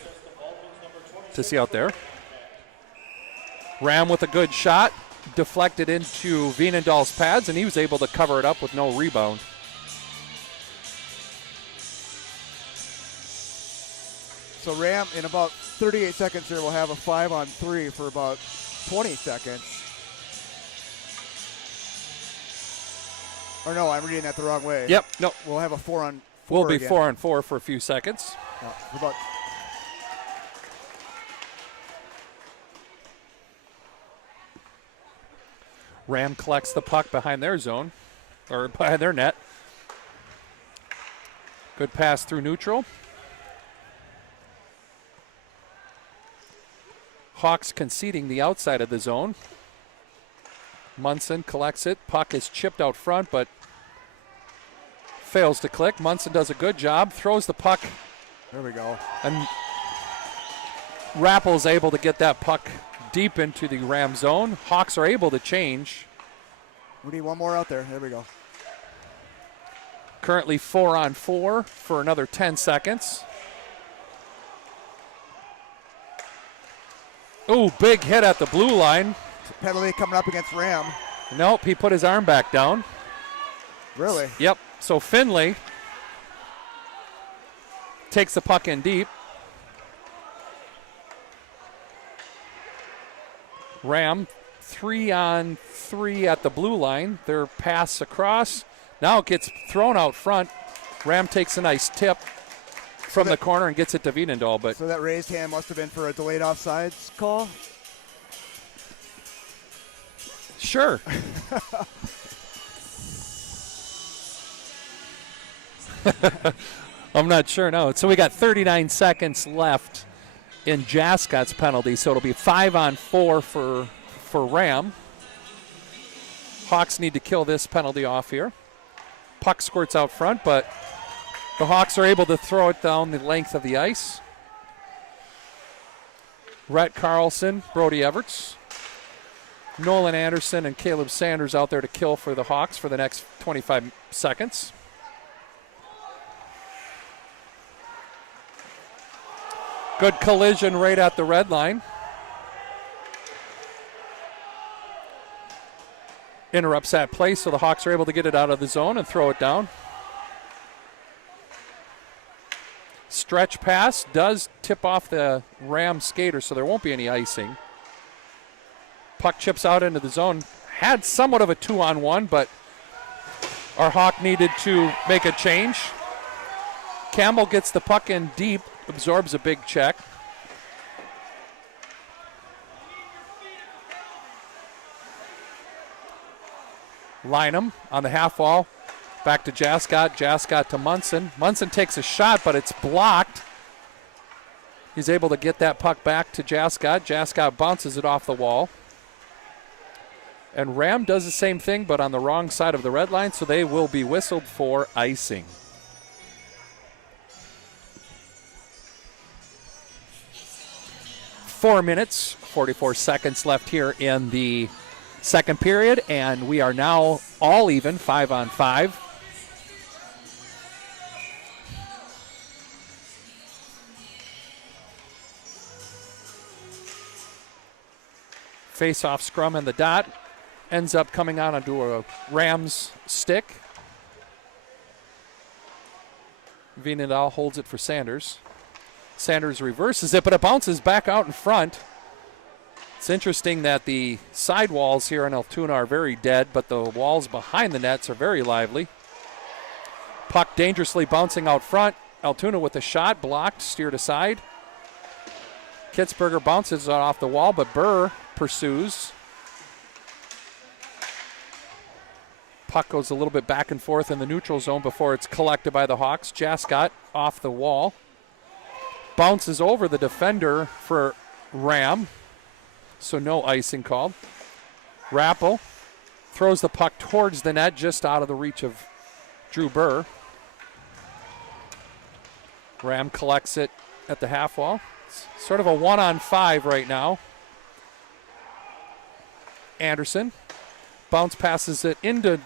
see out there. Ram with a good shot, deflected into Veenendahl's pads, and he was able to cover it up with no rebound. So Ram, in about 38 seconds here, will have a 5-on-3 for about 20 seconds. Or no, I'm reading that the wrong way. Yep, no. We'll have a 4-on-4 We'll be again. 4-on-4 for a few seconds. About Ram collects the puck behind their zone, or behind their net. Good pass through neutral. Hawks conceding the outside of the zone. Munson collects it. Puck is chipped out front, but fails to click. Munson does a good job, throws the puck, There we go. and Rappel's able to get that puck deep into the Ram zone. Hawks are able to change. We need one more out there. There we go. Currently 4-on-4 for another 10 seconds. Ooh, big hit at the blue line. Penalty coming up against Ram. Nope, he put his arm back down. Really? Yep, so Finley takes the puck in deep. Ram 3-on-3 at the blue line. Their pass across. Now it gets thrown out front. Ram takes a nice tip from the corner and gets it to Wienendahl. But So that raised hand must have been for a delayed offsides call? sure. I'm not sure, no. So we got 39 seconds left in Jascott's penalty, so it'll be 5-on-4 for Ram. Hawks need to kill this penalty off here. Puck squirts out front, but the Hawks are able to throw it down the length of the ice. Rhett Carlson, Brody Everts, Nolan Anderson, and Caleb Sanders out there to kill for the Hawks for the next 25 seconds. Good collision right at the red line. Interrupts that play, so the Hawks are able to get it out of the zone and throw it down. Stretch pass does tip off the Ram skater, so there won't be any icing. Puck chips out into the zone. Had somewhat of a 2-on-1, but our Hawk needed to make a change. Campbell gets the puck in deep, absorbs a big check. Lynham on the half wall. Back to Jascott. Jascott to Munson. Munson takes a shot, but it's blocked. He's able to get that puck back to Jascott. Jascott bounces it off the wall. And Ram does the same thing, but on the wrong side of the red line, so they will be whistled for icing. Four minutes, 44 seconds left here in the second period, and we are now all even, 5-on-5. Face-off scrum and the dot ends up coming out onto a Rams stick. Wienendahl holds it for Sanders. Sanders reverses it, but it bounces back out in front. It's interesting that the side walls here in Altoona are very dead, but the walls behind the nets are very lively. Puck dangerously bouncing out front. Altoona with a shot, blocked, steered aside. Kitzberger bounces it off the wall, but Burr pursues. Puck goes a little bit back and forth in the neutral zone before it's collected by the Hawks. Jascott off the wall. Bounces over the defender for Ram, so no icing called. Rappel throws the puck towards the net, just out of the reach of Drew Burr. Ram collects it at the half wall. It's sort of a 1-on-5 right now. Anderson bounce passes it into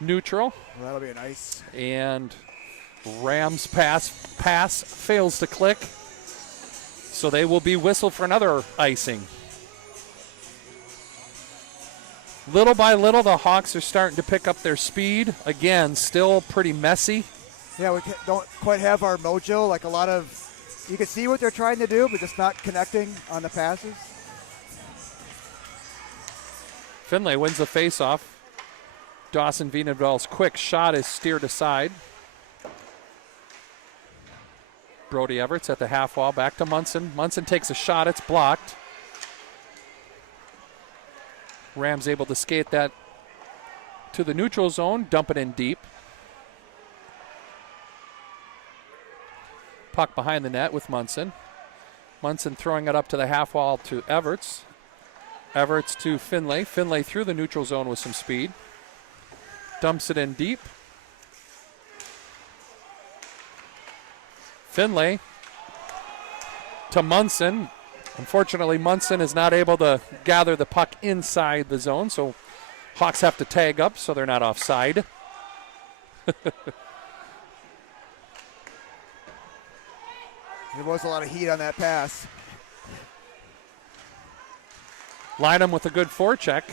neutral. Well, that'll be an ice. And Rams pass fails to click, so they will be whistled for another icing. Little by little, the Hawks are starting to pick up their speed. Again, still pretty messy. Yeah, we don't quite have our mojo. Like a lot of, you can see what they're trying to do, but just not connecting on the passes. Finlay wins the faceoff. Dawson Wienendahl's quick shot is steered aside. Brody Everts at the half wall, back to Munson. Munson takes a shot, it's blocked. Rams able to skate that to the neutral zone, dump it in deep. Puck behind the net with Munson. Munson throwing it up to the half wall to Everts. Everts to Finlay. Finlay through the neutral zone with some speed. Dumps it in deep. Finlay to Munson. Unfortunately, Munson is not able to gather the puck inside the zone, so Hawks have to tag up so they're not offside. There was a lot of heat on that pass. Lynham with a good forecheck.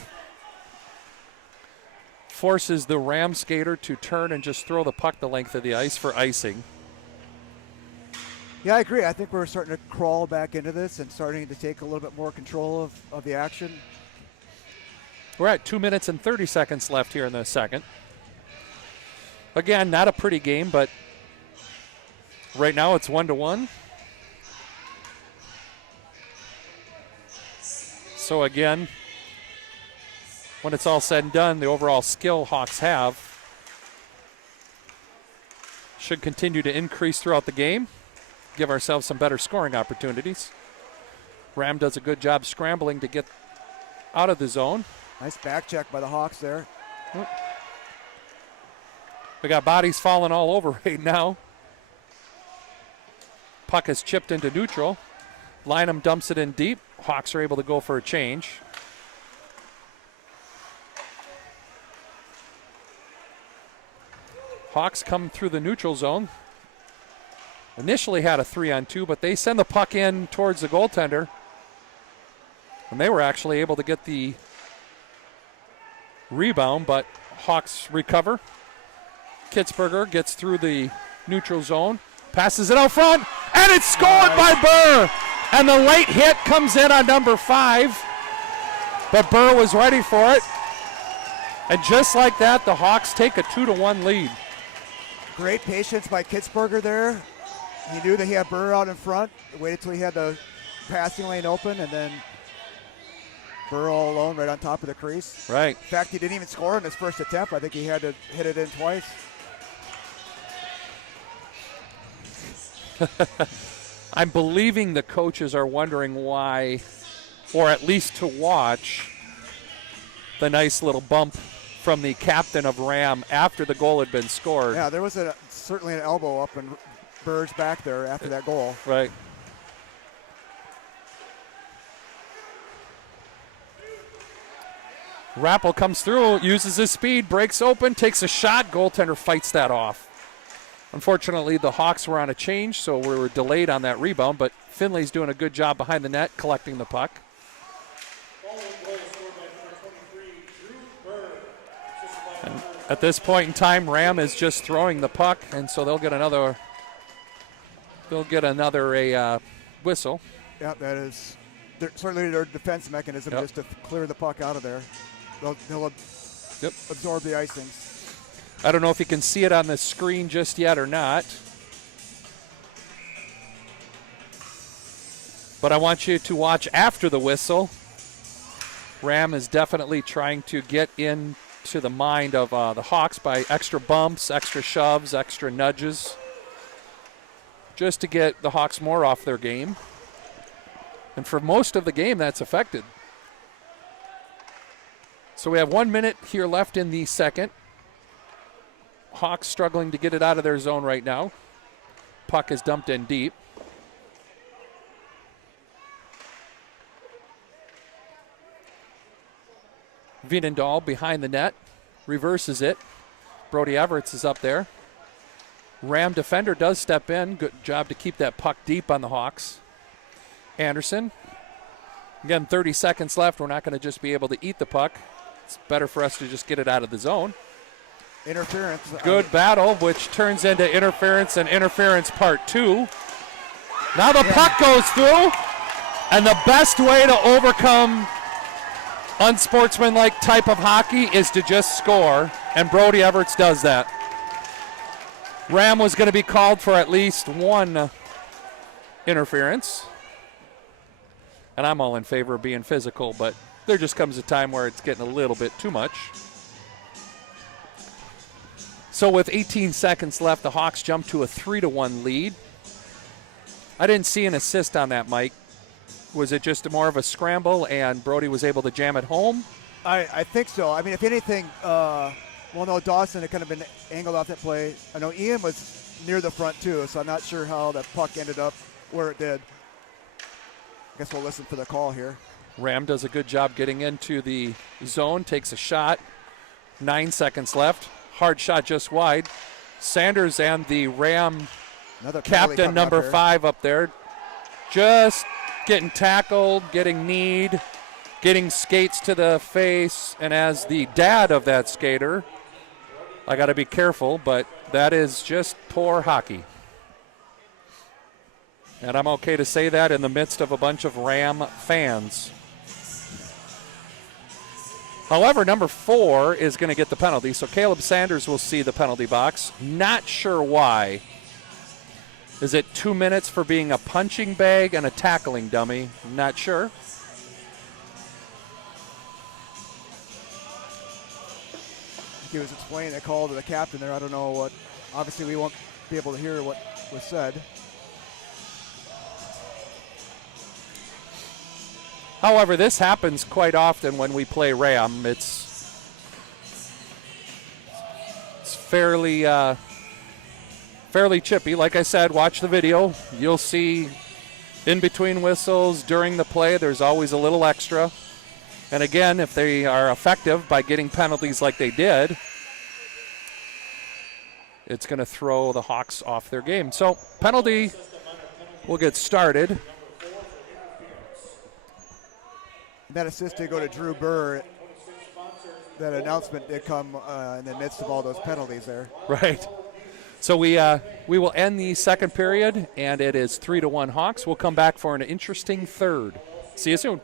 Forces the Ram skater to turn and just throw the puck the length of the ice for icing. Yeah, I agree. I think we're starting to crawl back into this and starting to take a little bit more control of the action. We're at 2 minutes and 30 seconds left here in the second. Again, not a pretty game, but right now it's 1-1. So again, when it's all said and done, the overall skill Hawks have should continue to increase throughout the game, give ourselves some better scoring opportunities. Ram does a good job scrambling to get out of the zone. Nice back check by the Hawks there. We got bodies falling all over right now. Puck is chipped into neutral. Lynham dumps it in deep. Hawks are able to go for a change. Hawks come through the neutral zone. Initially had a 3-on-2, but they send the puck in towards the goaltender. And they were actually able to get the rebound, but Hawks recover. Kitzberger gets through the neutral zone, passes it out front, and it's scored by Burr. And the late hit comes in on number 5, but Burr was ready for it. And just like that, the Hawks take a 2-1 lead. Great patience by Kitzberger there. He knew that he had Burr out in front, waited till he had the passing lane open, and then Burr all alone right on top of the crease. Right. In fact, he didn't even score in his first attempt. I think he had to hit it in twice. I'm believing the coaches are wondering why, or at least to watch, the nice little bump from the captain of Ram after the goal had been scored. Yeah, there was certainly an elbow up in Burr's back there after that goal. Right. Rappel comes through, uses his speed, breaks open, takes a shot. Goaltender fights that off. Unfortunately, the Hawks were on a change, so we were delayed on that rebound, but Finley's doing a good job behind the net collecting the puck. And at this point in time, Ram is just throwing the puck, and so they'll get another whistle. Yeah, that is certainly their defense mechanism, just to clear the puck out of there. They'll absorb the icings. I don't know if you can see it on the screen just yet or not, but I want you to watch after the whistle. Ram is definitely trying to get into the mind of the Hawks by extra bumps, extra shoves, extra nudges, just to get the Hawks more off their game. And for most of the game, that's affected. So we have 1 minute here left in the second. Hawks struggling to get it out of their zone right now. Puck is dumped in deep. Vienendahl behind the net, reverses it. Brody Everett is up there. Ram defender does step in. Good job to keep that puck deep on the Hawks. Anderson. Again, 30 seconds left. We're not going to just be able to eat the puck. It's better for us to just get it out of the zone. Interference. Good battle, which turns into interference and interference part 2. Now the puck goes through, and the best way to overcome unsportsmanlike type of hockey is to just score, and Brody Everett does that. Ram was going to be called for at least one interference, and I'm all in favor of being physical, but there just comes a time where it's getting a little bit too much. So with 18 seconds left, the Hawks jump to a 3-1 lead. I didn't see an assist on that, Mike. Was it just more of a scramble and Brody was able to jam it home? I think so. I mean, if anything, Dawson had kind of been angled off that play. I know Ian was near the front too, so I'm not sure how that puck ended up where it did. I guess we'll listen for the call here. Ram does a good job getting into the zone, takes a shot. 9 seconds left. Hard shot just wide. Sanders and the Ram captain, number 5 up there, just getting tackled, getting kneed, getting skates to the face. And as the dad of that skater, I got to be careful, but that is just poor hockey. And I'm okay to say that in the midst of a bunch of Ram fans. However, number 4 is going to get the penalty, so Caleb Sanders will see the penalty box. Not sure why. Is it 2 minutes for being a punching bag and a tackling dummy? Not sure. He was explaining the call to the captain there. I don't know what. Obviously, we won't be able to hear what was said. However, this happens quite often when we play Ram. It's fairly chippy. Like I said, watch the video. You'll see in between whistles during the play, there's always a little extra. And again, if they are effective by getting penalties like they did, it's going to throw the Hawks off their game. So penalty will get started. That assist did go to Drew Burr. That announcement did come in the midst of all those penalties there. Right. So we will end the second period, and it is 3-1 Hawks. We'll come back for an interesting third. See you soon.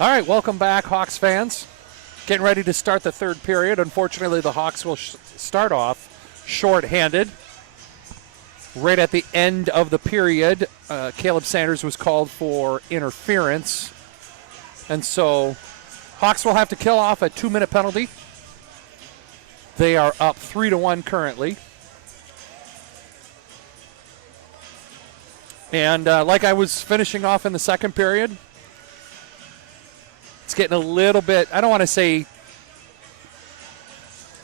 All right, welcome back, Hawks fans. Getting ready to start the third period. Unfortunately, the Hawks will start off short-handed. Right at the end of the period, Caleb Sanders was called for interference. And so Hawks will have to kill off a 2-minute penalty. They are up 3-1 currently. And like I was finishing off in the second period, it's getting a little bit, I don't want to say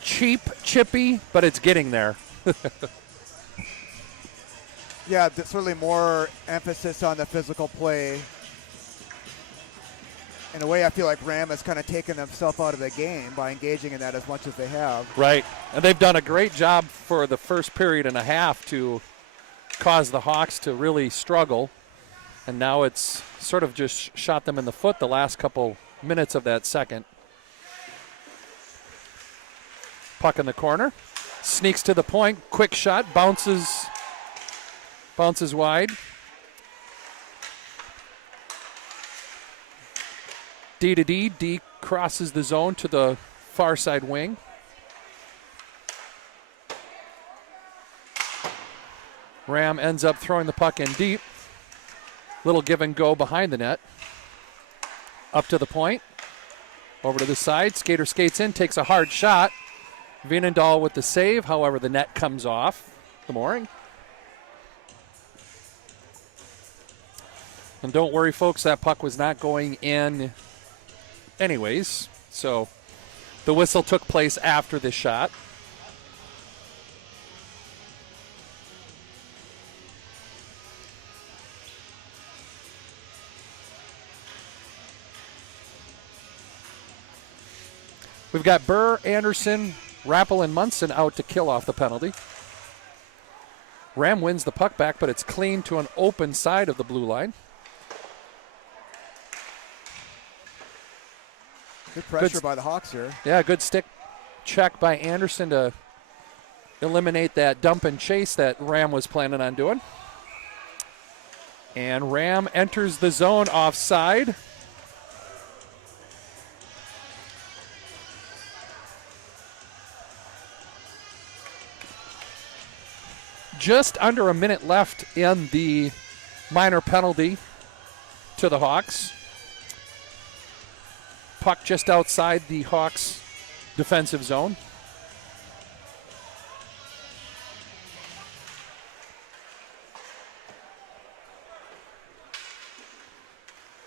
chippy, but it's getting there. Yeah, there's certainly more emphasis on the physical play. In a way, I feel like RAM has kind of taken themselves out of the game by engaging in that as much as they have. Right, and they've done a great job for the first period and a half to cause the Hawks to really struggle. And now it's sort of just shot them in the foot the last couple minutes of that second. Puck in the corner, sneaks to the point, quick shot, bounces wide. D to D, D crosses the zone to the far side wing. Ram ends up throwing the puck in deep. Little give and go behind the net. Up to the point. Over to the side. Skater skates in, takes a hard shot. Vienendahl with the save. However, the net comes off the mooring. And don't worry, folks, that puck was not going in anyways. So the whistle took place after the shot. We've got Burr, Anderson, Rappel, and Munson out to kill off the penalty. Ram wins the puck back, but it's clean to an open side of the blue line. Good pressure by the Hawks here. Yeah, good stick check by Anderson to eliminate that dump and chase that Ram was planning on doing. And Ram enters the zone offside. Just under a minute left in the minor penalty to the Hawks. Puck just outside the Hawks' defensive zone.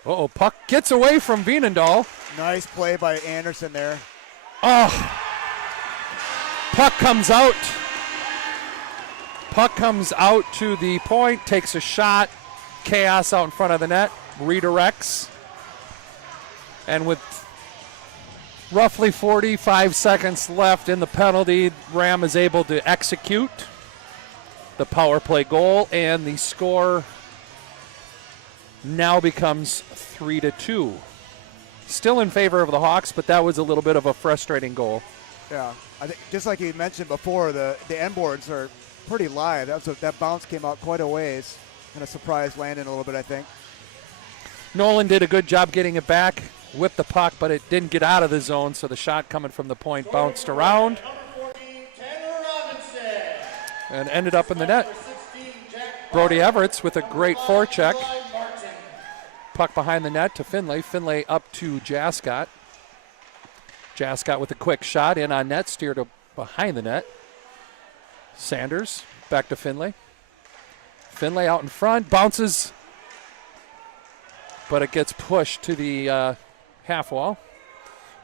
Uh-oh, puck gets away from Vienendahl. Nice play by Anderson there. Oh, puck comes out. Puck comes out to the point, takes a shot. Chaos out in front of the net, redirects. And with roughly 45 seconds left in the penalty, Ram is able to execute the power play goal, and the score now becomes 3-2. Still in favor of the Hawks, but that was a little bit of a frustrating goal. Yeah, I think just like you mentioned before, the end boards are pretty live. That bounce came out quite a ways, and a surprise landing a little bit, I think. Nolan did a good job getting it back, whipped the puck, but it didn't get out of the zone, so the shot coming from the point bounced around and ended up in the net. Brody Everts with a great forecheck. Puck behind the net to Finlay. Finlay up to Jascott. Jascott with a quick shot in on net, steered behind the net. Sanders back to Finlay. Finlay out in front, bounces, but it gets pushed to the half wall.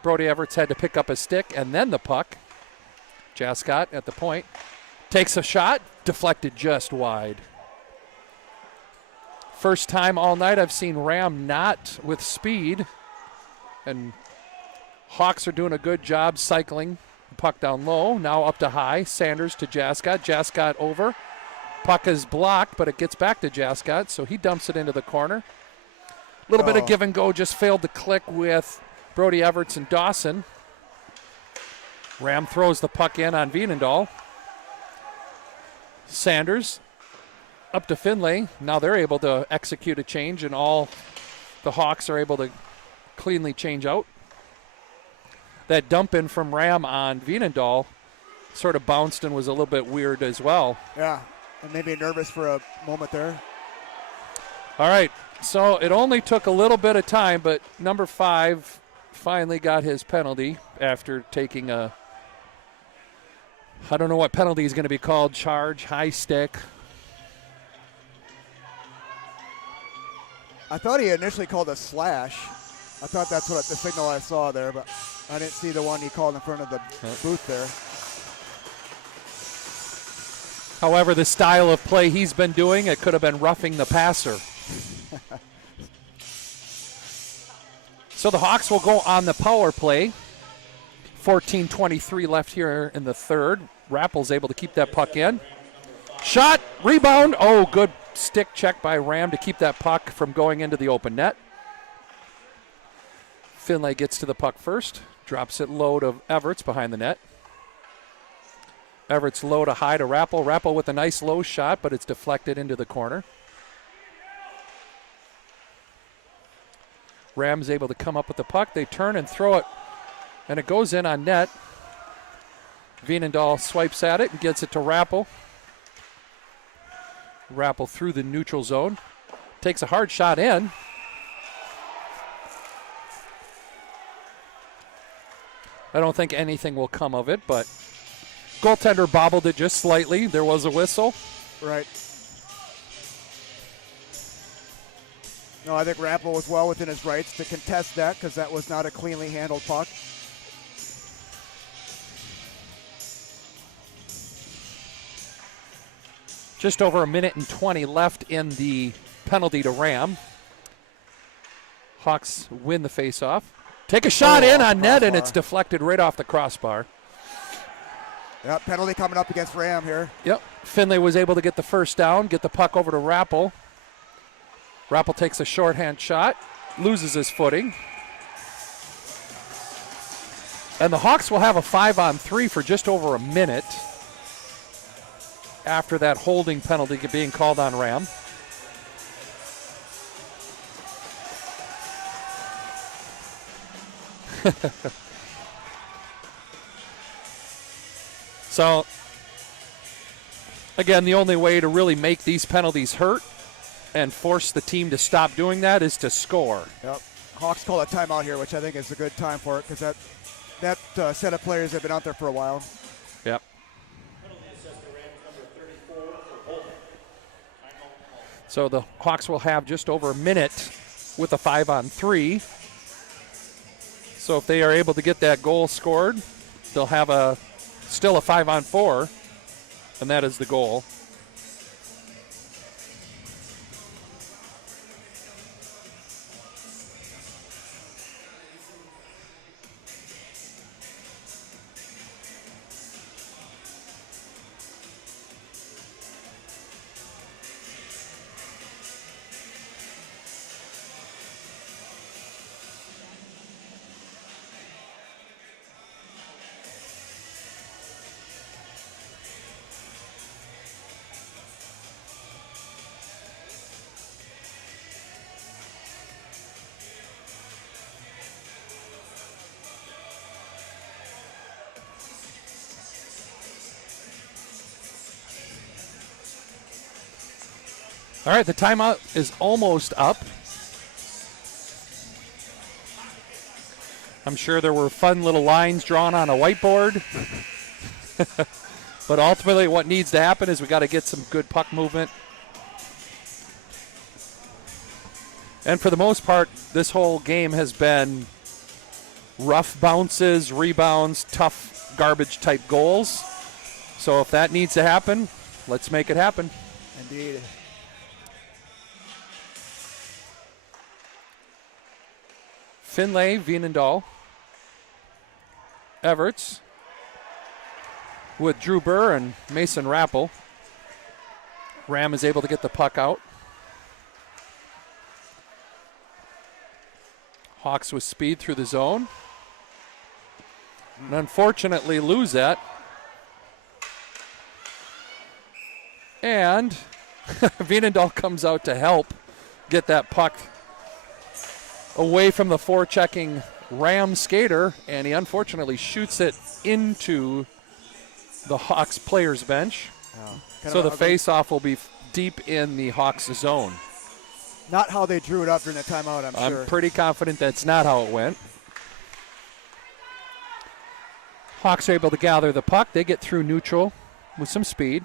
Brody Everts had to pick up a stick and then the puck. Jascott at the point takes a shot, deflected just wide. First time all night I've seen Ram not with speed, and Hawks are doing a good job cycling. Puck down low, now up to high. Sanders to Jascott. Jascott over. Puck is blocked, but it gets back to Jascott, so he dumps it into the corner. A little bit of give and go, just failed to click with Brody Everts and Dawson. Ram throws the puck in on Vienendahl. Sanders up to Finlay. Now they're able to execute a change, and all the Hawks are able to cleanly change out. That dump in from Ram on Veenendahl sort of bounced and was a little bit weird as well. Yeah, and maybe nervous for a moment there. All right, so it only took a little bit of time, but number 5 finally got his penalty after taking a, I don't know what penalty is going to be called, charge, high stick. I thought he initially called a slash. I thought that's what the signal I saw there, but I didn't see the one he called in front of the booth there. However, the style of play he's been doing, it could have been roughing the passer. So the Hawks will go on the power play. 14:23 left here in the third. Rappel's able to keep that puck in. Shot, rebound. Oh, good stick check by Ram to keep that puck from going into the open net. Finlay gets to the puck first. Drops it low to Everts behind the net. Everts low to high to Rappel. Rappel with a nice low shot, but it's deflected into the corner. Ram's able to come up with the puck. They turn and throw it, and it goes in on net. Veenendahl swipes at it and gets it to Rappel. Rappel through the neutral zone. Takes a hard shot in. I don't think anything will come of it, but goaltender bobbled it just slightly. There was a whistle. Right. No, I think Rappel was well within his rights to contest that because that was not a cleanly handled puck. Just over a minute and 20 left in the penalty to Ram. Hawks win the faceoff. Take a shot in on net, and it's deflected right off the crossbar. Yep, penalty coming up against Ram here. Yep. Finlay was able to get the first down, get the puck over to Rappel. Rappel takes a shorthand shot, loses his footing. And the Hawks will have a 5-on-3 for just over a minute after that holding penalty being called on Ram. So, again, the only way to really make these penalties hurt and force the team to stop doing that is to score. Yep. Hawks call a timeout here, which I think is a good time for it because that set of players have been out there for a while. Yep. So the Hawks will have just over a minute with a 5-on-3. So if they are able to get that goal scored, they'll have still a 5-on-4, and that is the goal. All right, the timeout is almost up. I'm sure there were fun little lines drawn on a whiteboard. But ultimately what needs to happen is we got to get some good puck movement. And for the most part, this whole game has been rough bounces, rebounds, tough garbage type goals. So if that needs to happen, let's make it happen. Indeed. Finlay, Veenendahl, Everts with Drew Burr and Mason Rappel. Ram is able to get the puck out. Hawks with speed through the zone. And unfortunately lose that. And Veenendahl comes out to help get that puck away from the forechecking Ram skater, and he unfortunately shoots it into the Hawks players bench. So the face-off will be deep in the Hawks zone. Not how they drew it up during that timeout, I'm sure. I'm pretty confident that's not how it went. Hawks are able to gather the puck. They get through neutral with some speed.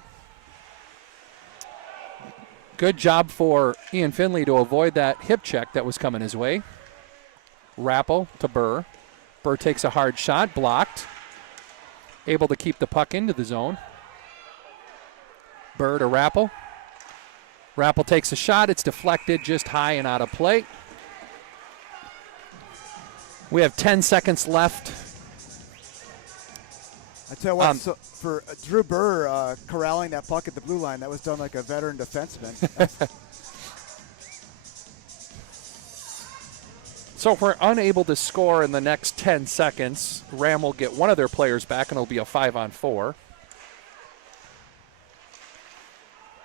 Good job for Ian Finley to avoid that hip check that was coming his way. Rappel to Burr. Burr takes a hard shot, blocked. Able to keep the puck into the zone. Burr to Rappel. Rappel takes a shot. It's deflected just high and out of play. We have 10 seconds left. I tell you what, so for Drew Burr corralling that puck at the blue line, that was done like a veteran defenseman. So if we're unable to score in the next 10 seconds, Ram will get one of their players back, and it'll be a 5-on-4.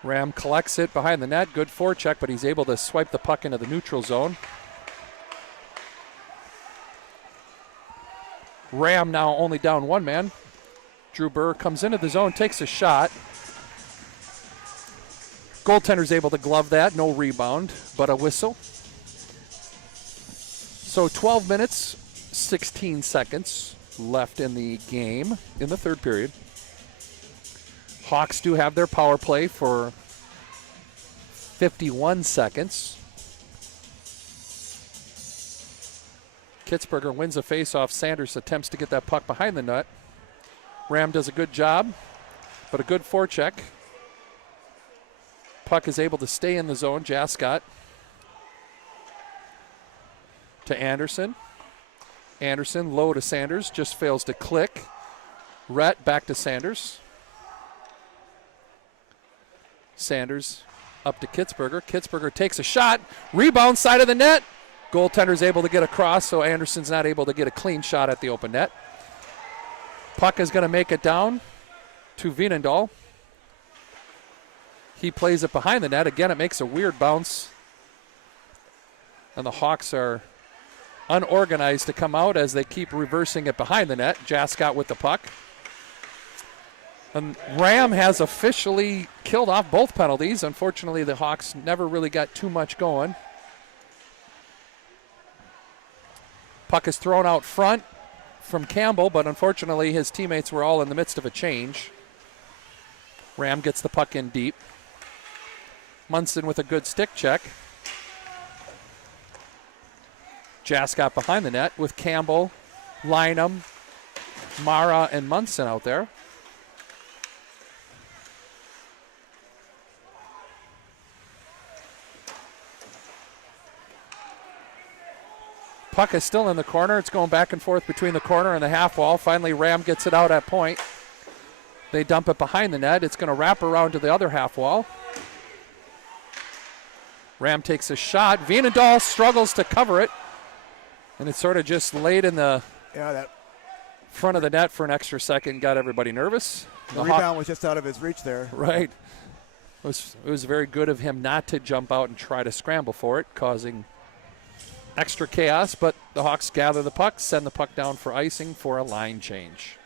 Ram collects it behind the net. Good forecheck, but he's able to swipe the puck into the neutral zone. Ram now only down one man. Drew Burr comes into the zone, takes a shot. Goaltender's able to glove that. No rebound, but a whistle. So 12 minutes, 16 seconds left in the game in the third period. Hawks do have their power play for 51 seconds. Kitzberger wins a faceoff. Sanders attempts to get that puck behind the net. Ram does a good job, but a good forecheck. Puck is able to stay in the zone. Jascott to Anderson. Anderson low to Sanders, just fails to click. Rhett back to Sanders. Sanders up to Kitzberger. Kitzberger takes a shot. Rebound side of the net. Goaltender's able to get across, so Anderson's not able to get a clean shot at the open net. Puck is going to make it down to Veenendahl. He plays it behind the net. Again, it makes a weird bounce. And the Hawks are unorganized to come out as they keep reversing it behind the net. Jascott with the puck. And Ram has officially killed off both penalties. Unfortunately, the Hawks never really got too much going. Puck is thrown out front from Campbell, but unfortunately his teammates were all in the midst of a change. Ram gets the puck in deep. Munson with a good stick check. Jascott behind the net with Campbell, Lynham, Mara, and Munson out there. Puck is still in the corner. It's going back and forth between the corner and the half wall. Finally, Ram gets it out at point. They dump it behind the net. It's going to wrap around to the other half wall. Ram takes a shot. Veenendahl struggles to cover it. And it's sort of just laid in the front of the net for an extra second. Got everybody nervous. The rebound was just out of his reach there. Right. It was very good of him not to jump out and try to scramble for it, causing extra chaos, but the Hawks gather the puck, send the puck down for icing for a line change.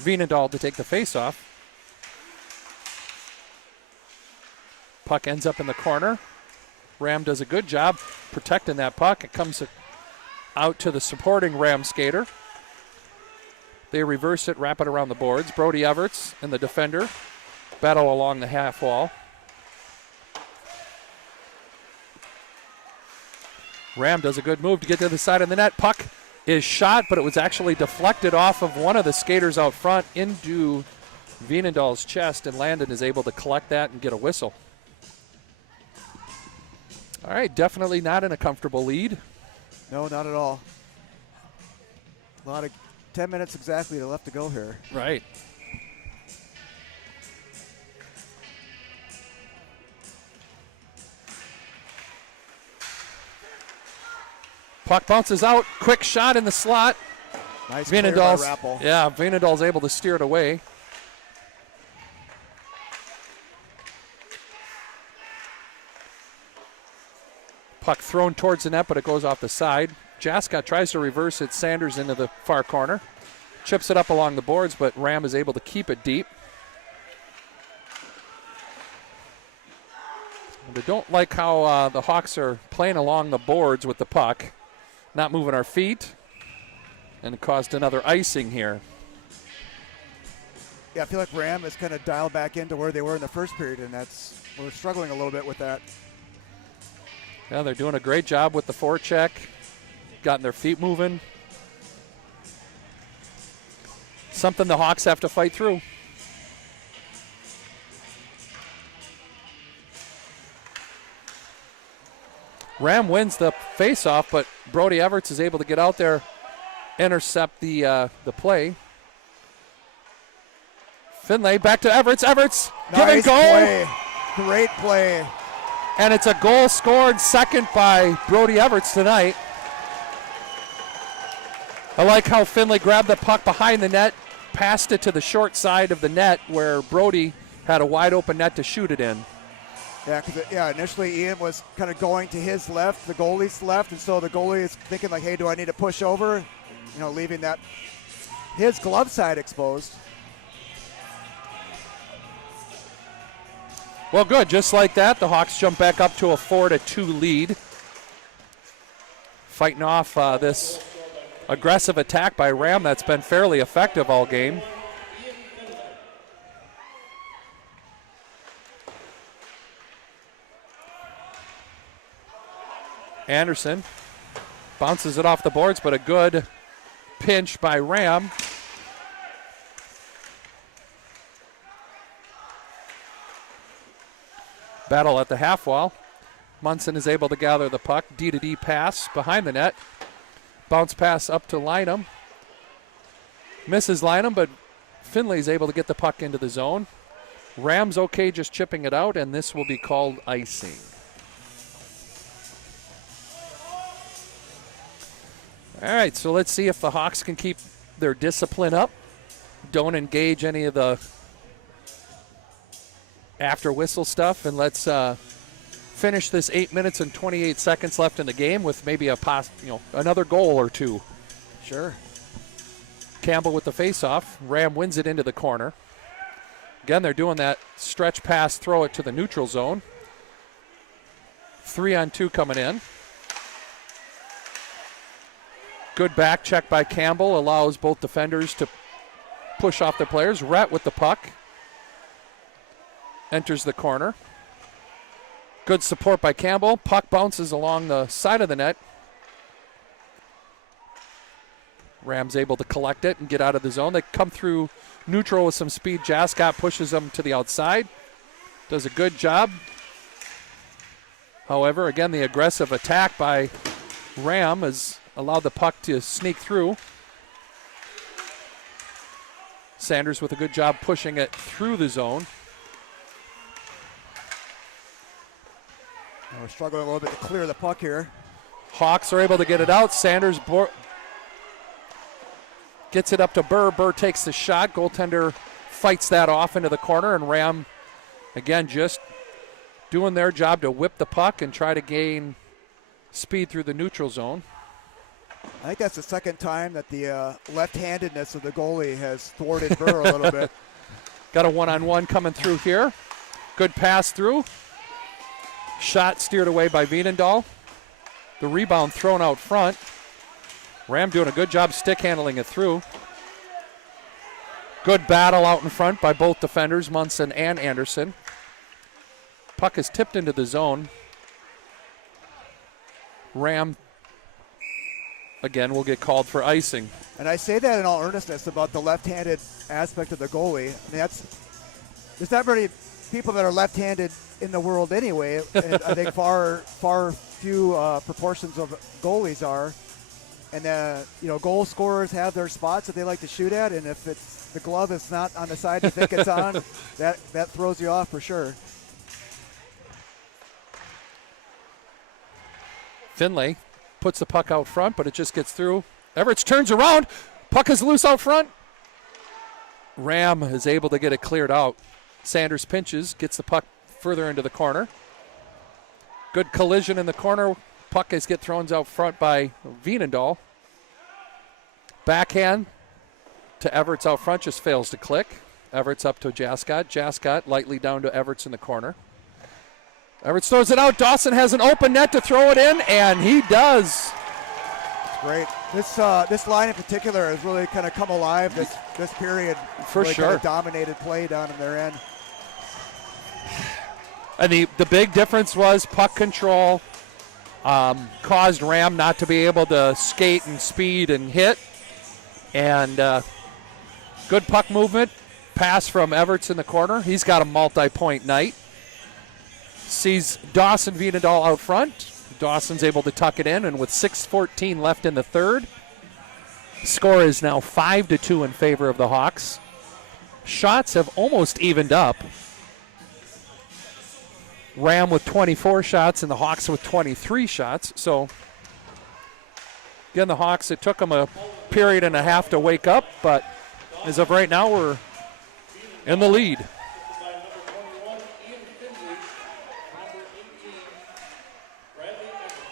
Veenendahl to take the faceoff. Puck ends up in the corner. Ram does a good job protecting that puck. It comes out to the supporting Ram skater. They reverse it, wrap it around the boards. Brody Everts and the defender battle along the half wall. Ram does a good move to get to the side of the net. Puck is shot, but it was actually deflected off of one of the skaters out front into Veenendahl's chest, and Landon is able to collect that and get a whistle. All right, definitely not in a comfortable lead. No, not at all. A lot of 10 minutes exactly left to go here. Right. Puck bounces out. Quick shot in the slot. Nice clear by Veenendahl's, Rappel. yeah, Veenendahl's able to steer it away. Puck thrown towards the net, but it goes off the side. Jascott tries to reverse it. Sanders into the far corner. Chips it up along the boards, but Ram is able to keep it deep. They don't like how the Hawks are playing along the boards with the puck, not moving our feet, and it caused another icing here. Yeah, I feel like Ram is kind of dialed back into where they were in the first period, and we're struggling a little bit with that. Yeah, they're doing a great job with the forecheck, gotten their feet moving. Something the Hawks have to fight through. Ram wins the faceoff, but Brody Everts is able to get out there, intercept the play. Finlay back to Everts. Everts, give and go. Play. Great play. And it's a goal scored second by Brody Everts tonight. I like how Finlay grabbed the puck behind the net, passed it to the short side of the net where Brody had a wide open net to shoot it in. Yeah, because initially Ian was kind of going to his left, the goalie's left, and so the goalie is thinking like, hey, do I need to push over? Leaving that his glove side exposed. Well, good. Just like that, the Hawks jump back up to a 4-2 lead. Fighting off this aggressive attack by Ram that's been fairly effective all game. Anderson bounces it off the boards, but a good pinch by Ram. Battle at the half wall. Munson is able to gather the puck. D-to-D pass behind the net. Bounce pass up to Lynham. Misses Lynham, but Finley's able to get the puck into the zone. Ram's okay just chipping it out, and this will be called icing. All right, so let's see if the Hawks can keep their discipline up. Don't engage any of the after whistle stuff, and let's finish this 8 minutes and 28 seconds left in the game with maybe another goal or two. Sure. Campbell with the faceoff. Ram wins it into the corner. Again, they're doing that stretch pass, throw it to the neutral zone. 3-on-2 coming in. Good back check by Campbell, allows both defenders to push off their players. Rhett with the puck. Enters the corner. Good support by Campbell. Puck bounces along the side of the net. Rams able to collect it and get out of the zone. They come through neutral with some speed. Jascott pushes them to the outside. Does a good job. However, again, the aggressive attack by Ram has allowed the puck to sneak through. Sanders with a good job pushing it through the zone. We're struggling a little bit to clear the puck here. Hawks are able to get it out. Sanders gets it up to Burr. Burr takes the shot. Goaltender fights that off into the corner, and Ram, again, just doing their job to whip the puck and try to gain speed through the neutral zone. I think that's the second time that the left-handedness of the goalie has thwarted Burr a little bit. Got a one-on-one coming through here. Good pass through. Shot steered away by Veenendahl. The rebound thrown out front. Ram doing a good job stick handling it through. Good battle out in front by both defenders, Munson and Anderson. Puck is tipped into the zone. Ram, again, will get called for icing. And I say that in all earnestness about the left-handed aspect of the goalie. I mean, there's not very people that are left-handed in the world anyway. And I think far few proportions of goalies are. And goal scorers have their spots that they like to shoot at, and if the glove is not on the side you think it's on, that throws you off for sure. Finlay puts the puck out front, but it just gets through. Everts turns around. Puck is loose out front. Ram is able to get it cleared out. Sanders pinches, gets the puck further into the corner. Good collision in the corner Puck is get thrown out front by Veenendahl. Backhand to Everett's out front, just fails to click. Everett's up to Jascott. Jascott lightly down to Everett's in the corner. Everett throws it out. Dawson has an open net to throw it in, and he does. Great. This line in particular has really kind of come alive this period. For really sure. Kind of dominated play down in their end. And the big difference was puck control caused Ram not to be able to skate and speed and hit. And good puck movement. Pass from Everts in the corner. He's got a multi-point night. Sees Dawson Veenendahl out front. Dawson's able to tuck it in, and with 6:14 left in the third, score is now 5-2 in favor of the Hawks. Shots have almost evened up. Ram with 24 shots and the Hawks with 23 shots. So, again, the Hawks, it took them a period and a half to wake up, but as of right now, we're in the lead.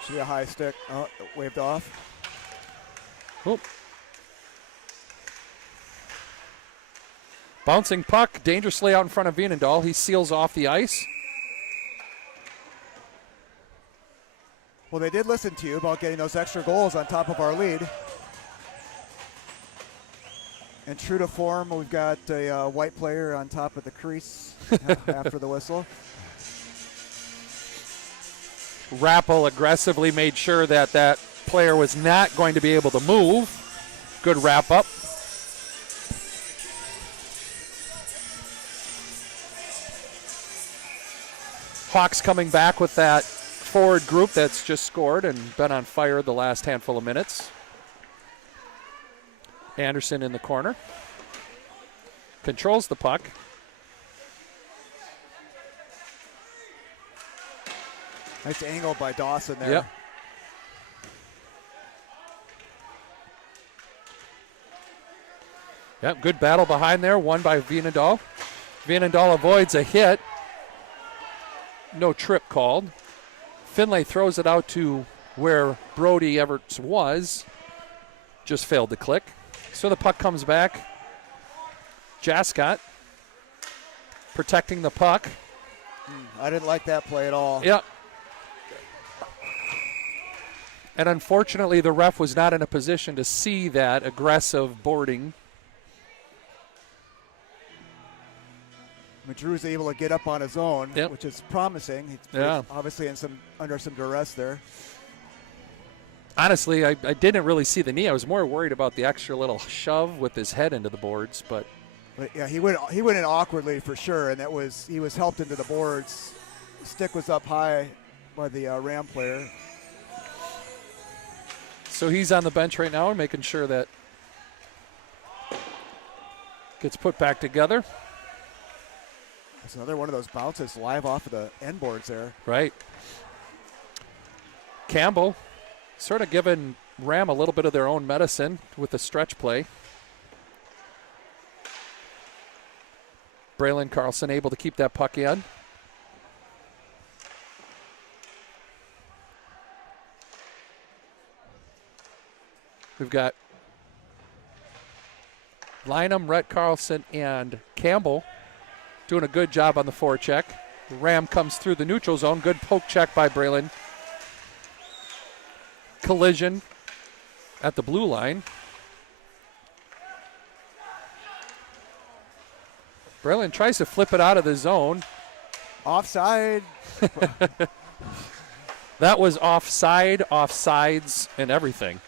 See a high stick. Oh, waved off. Oop. Bouncing puck dangerously out in front of Veenendahl. He seals off the ice. Well, they did listen to you about getting those extra goals on top of our lead. And true to form, we've got a white player on top of the crease after the whistle. Rappel aggressively made sure that that player was not going to be able to move. Good wrap up. Hawks coming back with that forward group that's just scored and been on fire the last handful of minutes. Anderson in the corner. Controls the puck. Nice angle by Dawson there. Yep. Yep, good battle behind there, won by Veenendahl. Veenendahl avoids a hit. No trip called. Finlay throws it out to where Brody Everts was. Just failed to click. So the puck comes back. Jascott protecting the puck. I didn't like that play at all. Yep. And unfortunately, the ref was not in a position to see that aggressive boarding. Drew's able to get up on his own, yep. which is promising. He's obviously under some duress there. Honestly, I didn't really see the knee. I was more worried about the extra little shove with his head into the boards. But yeah, he went in awkwardly for sure, and he was helped into the boards. The stick was up high by the Ram player. So he's on the bench right now, making sure that gets put back together. It's another one of those bounces live off of the end boards there. Right. Campbell sort of giving Ram a little bit of their own medicine with the stretch play. Braylon Carlson able to keep that puck in. We've got Lynham, Rhett Carlson, and Campbell doing a good job on the forecheck. Ram comes through the neutral zone. Good poke check by Braylon. Collision at the blue line. Braylon tries to flip it out of the zone. Offside. That was offside, offsides, and everything.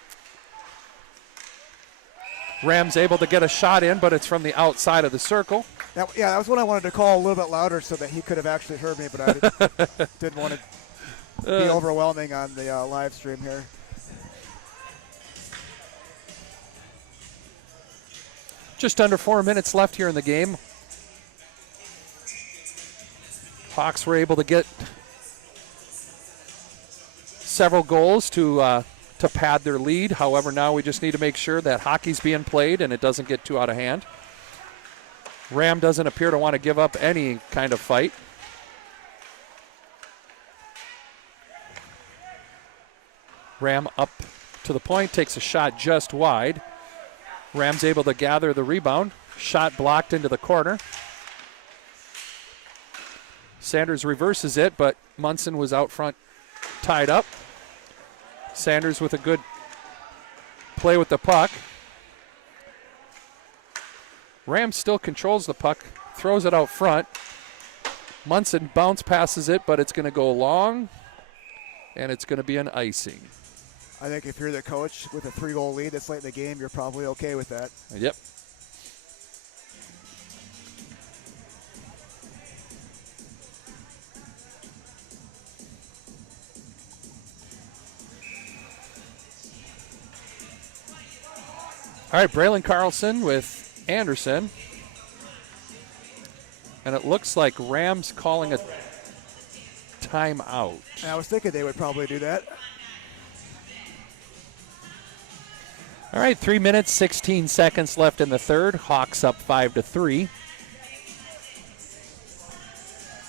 Ram's able to get a shot in, but it's from the outside of the circle. That was what I wanted to call a little bit louder so that he could have actually heard me, but I didn't want to be overwhelming on the live stream here. Just under 4 minutes left here in the game. Hawks were able to get several goals to pad their lead. However, now we just need to make sure that hockey's being played and it doesn't get too out of hand. Ram doesn't appear to want to give up any kind of fight. Ram up to the point, takes a shot just wide. Ram's able to gather the rebound. Shot blocked into the corner. Sanders reverses it, but Munson was out front tied up. Sanders with a good play with the puck. Ram still controls the puck, throws it out front. Munson bounce passes it, but it's going to go long, and it's going to be an icing. I think if you're the coach with a 3-goal lead this late in the game, you're probably okay with that. Yep. All right, Braylon Carlson with Anderson. And it looks like Rams calling a timeout. I was thinking they would probably do that. All right, 3 minutes, 16 seconds left in the third. Hawks up 5-3.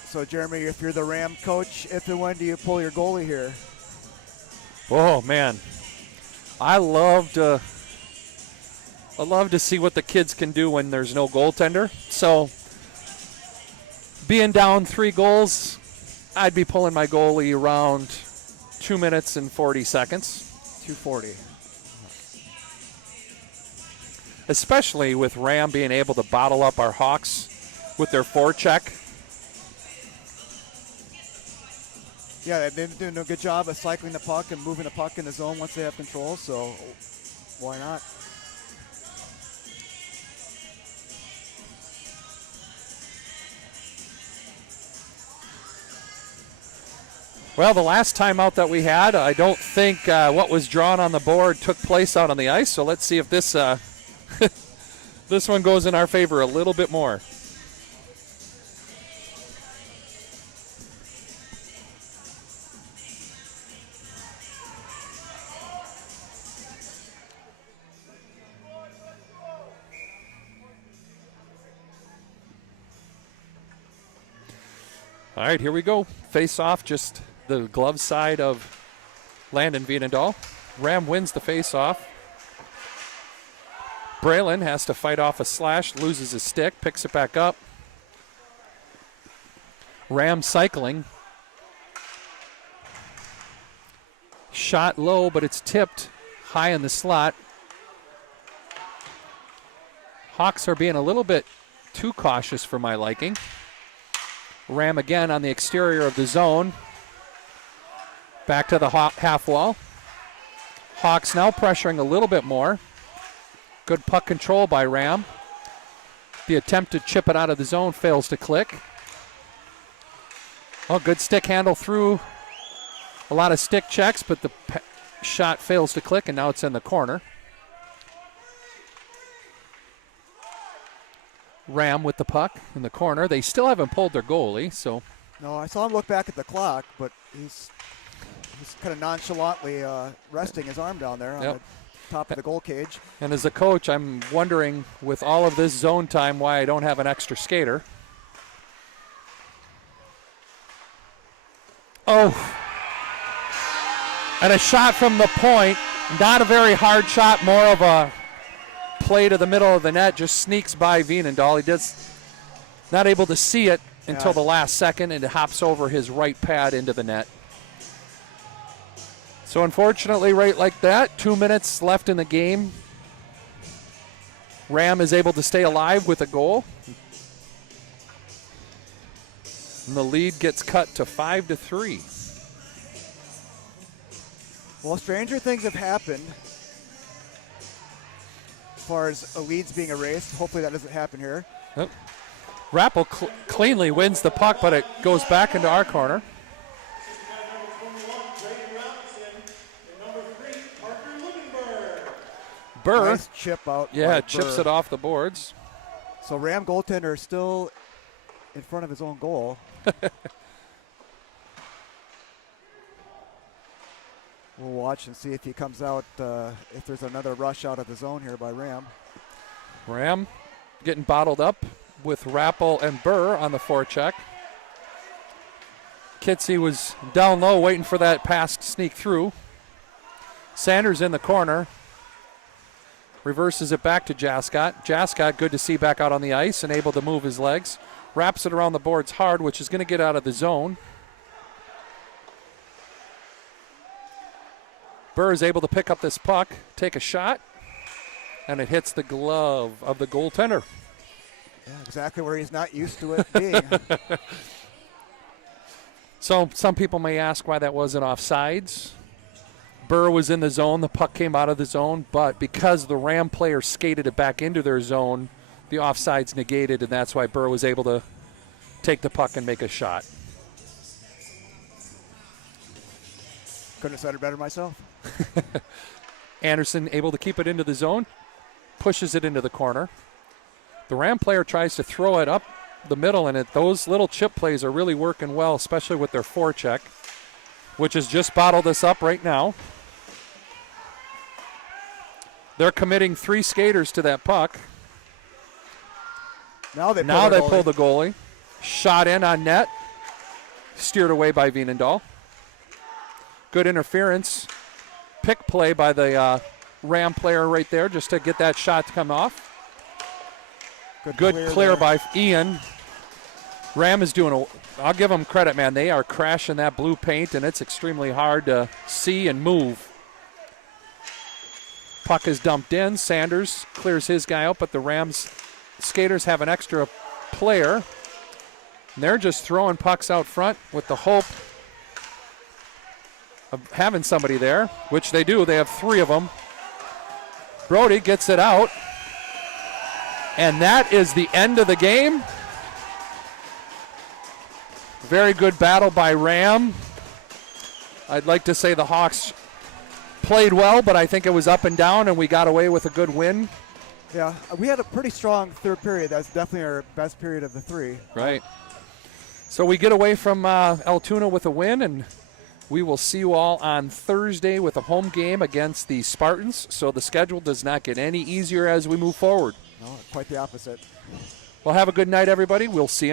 So, Jeremy, if you're the Ram coach, if and when do you pull your goalie here? Oh, man. I love to see what the kids can do when there's no goaltender. So, being down 3 goals, I'd be pulling my goalie around 2 minutes and 40 seconds. 2:40. Especially with Ram being able to bottle up our Hawks with their forecheck. Yeah, they've been doing a good job of cycling the puck and moving the puck in the zone once they have control, so why not? Well, the last timeout that we had, I don't think what was drawn on the board took place out on the ice, so let's see if this this one goes in our favor a little bit more. All right, here we go. Face off, just the glove side of Landon Vienendahl. Ram wins the face off. Braylon has to fight off a slash, loses his stick, picks it back up. Ram cycling. Shot low, but it's tipped high in the slot. Hawks are being a little bit too cautious for my liking. Ram again on the exterior of the zone. Back to the half wall. Hawks now pressuring a little bit more. Good puck control by Ram. The attempt to chip it out of the zone fails to click. Oh, good stick handle through. A lot of stick checks, but the shot fails to click, and now it's in the corner. Ram with the puck in the corner. They still haven't pulled their goalie, so. No, I saw him look back at the clock, but he's kind of nonchalantly resting his arm down there on the top of the goal cage. And as a coach, I'm wondering, with all of this zone time, why I don't have an extra skater. Oh. And a shot from the point. Not a very hard shot, more of a play to the middle of the net, just sneaks by Vienendahl. He does not able to see it until the last second, and it hops over his right pad into the net. So unfortunately, right like that, 2 minutes left in the game. Ram is able to stay alive with a goal. And the lead gets cut to 5-3. Well, stranger things have happened as far as leads being erased. Hopefully that doesn't happen here. Yep. Rappel cleanly wins the puck, but it goes back into our corner. Burr. Nice chip out. Yeah, chips it off the boards. So Ram goaltender still in front of his own goal. We'll watch and see if he comes out, if there's another rush out of the zone here by Ram. Ram getting bottled up with Rappel and Burr on the forecheck. Kitsy was down low waiting for that pass to sneak through. Sanders in the corner. Reverses it back to Jascott. Jascott, good to see back out on the ice and able to move his legs. Wraps it around the boards hard, which is going to get out of the zone. Burr is able to pick up this puck, take a shot, and it hits the glove of the goaltender. Yeah, exactly where he's not used to it being. So some people may ask why that wasn't offsides. Burr was in the zone. The puck came out of the zone, but because the Ram player skated it back into their zone, the offside's negated, and that's why Burr was able to take the puck and make a shot. Couldn't have said it better myself. Anderson able to keep it into the zone, pushes it into the corner. The Ram player tries to throw it up the middle, and those little chip plays are really working well, especially with their forecheck, which has just bottled us up right now. They're committing 3 skaters to that puck. Now they pull the goalie. Shot in on net. Steered away by Veenendahl. Good interference. Pick play by the Ram player right there just to get that shot to come off. Good clear by Ian. Ram is doing I'll give them credit, man. They are crashing that blue paint, and it's extremely hard to see and move. Puck is dumped in. Sanders clears his guy out, but the Rams skaters have an extra player. And they're just throwing pucks out front with the hope of having somebody there, which they do. They have 3 of them. Brody gets it out. And that is the end of the game. Very good battle by Ram. I'd like to say the Hawks played well, but I think it was up and down, and we got away with a good win. Yeah, we had a pretty strong third period. That's definitely our best period of the 3. Right. So we get away from Altoona with a win, and we will see you all on Thursday with a home game against the Spartans. So the schedule does not get any easier as we move forward. No, quite the opposite. Well, have a good night, everybody. We'll see you.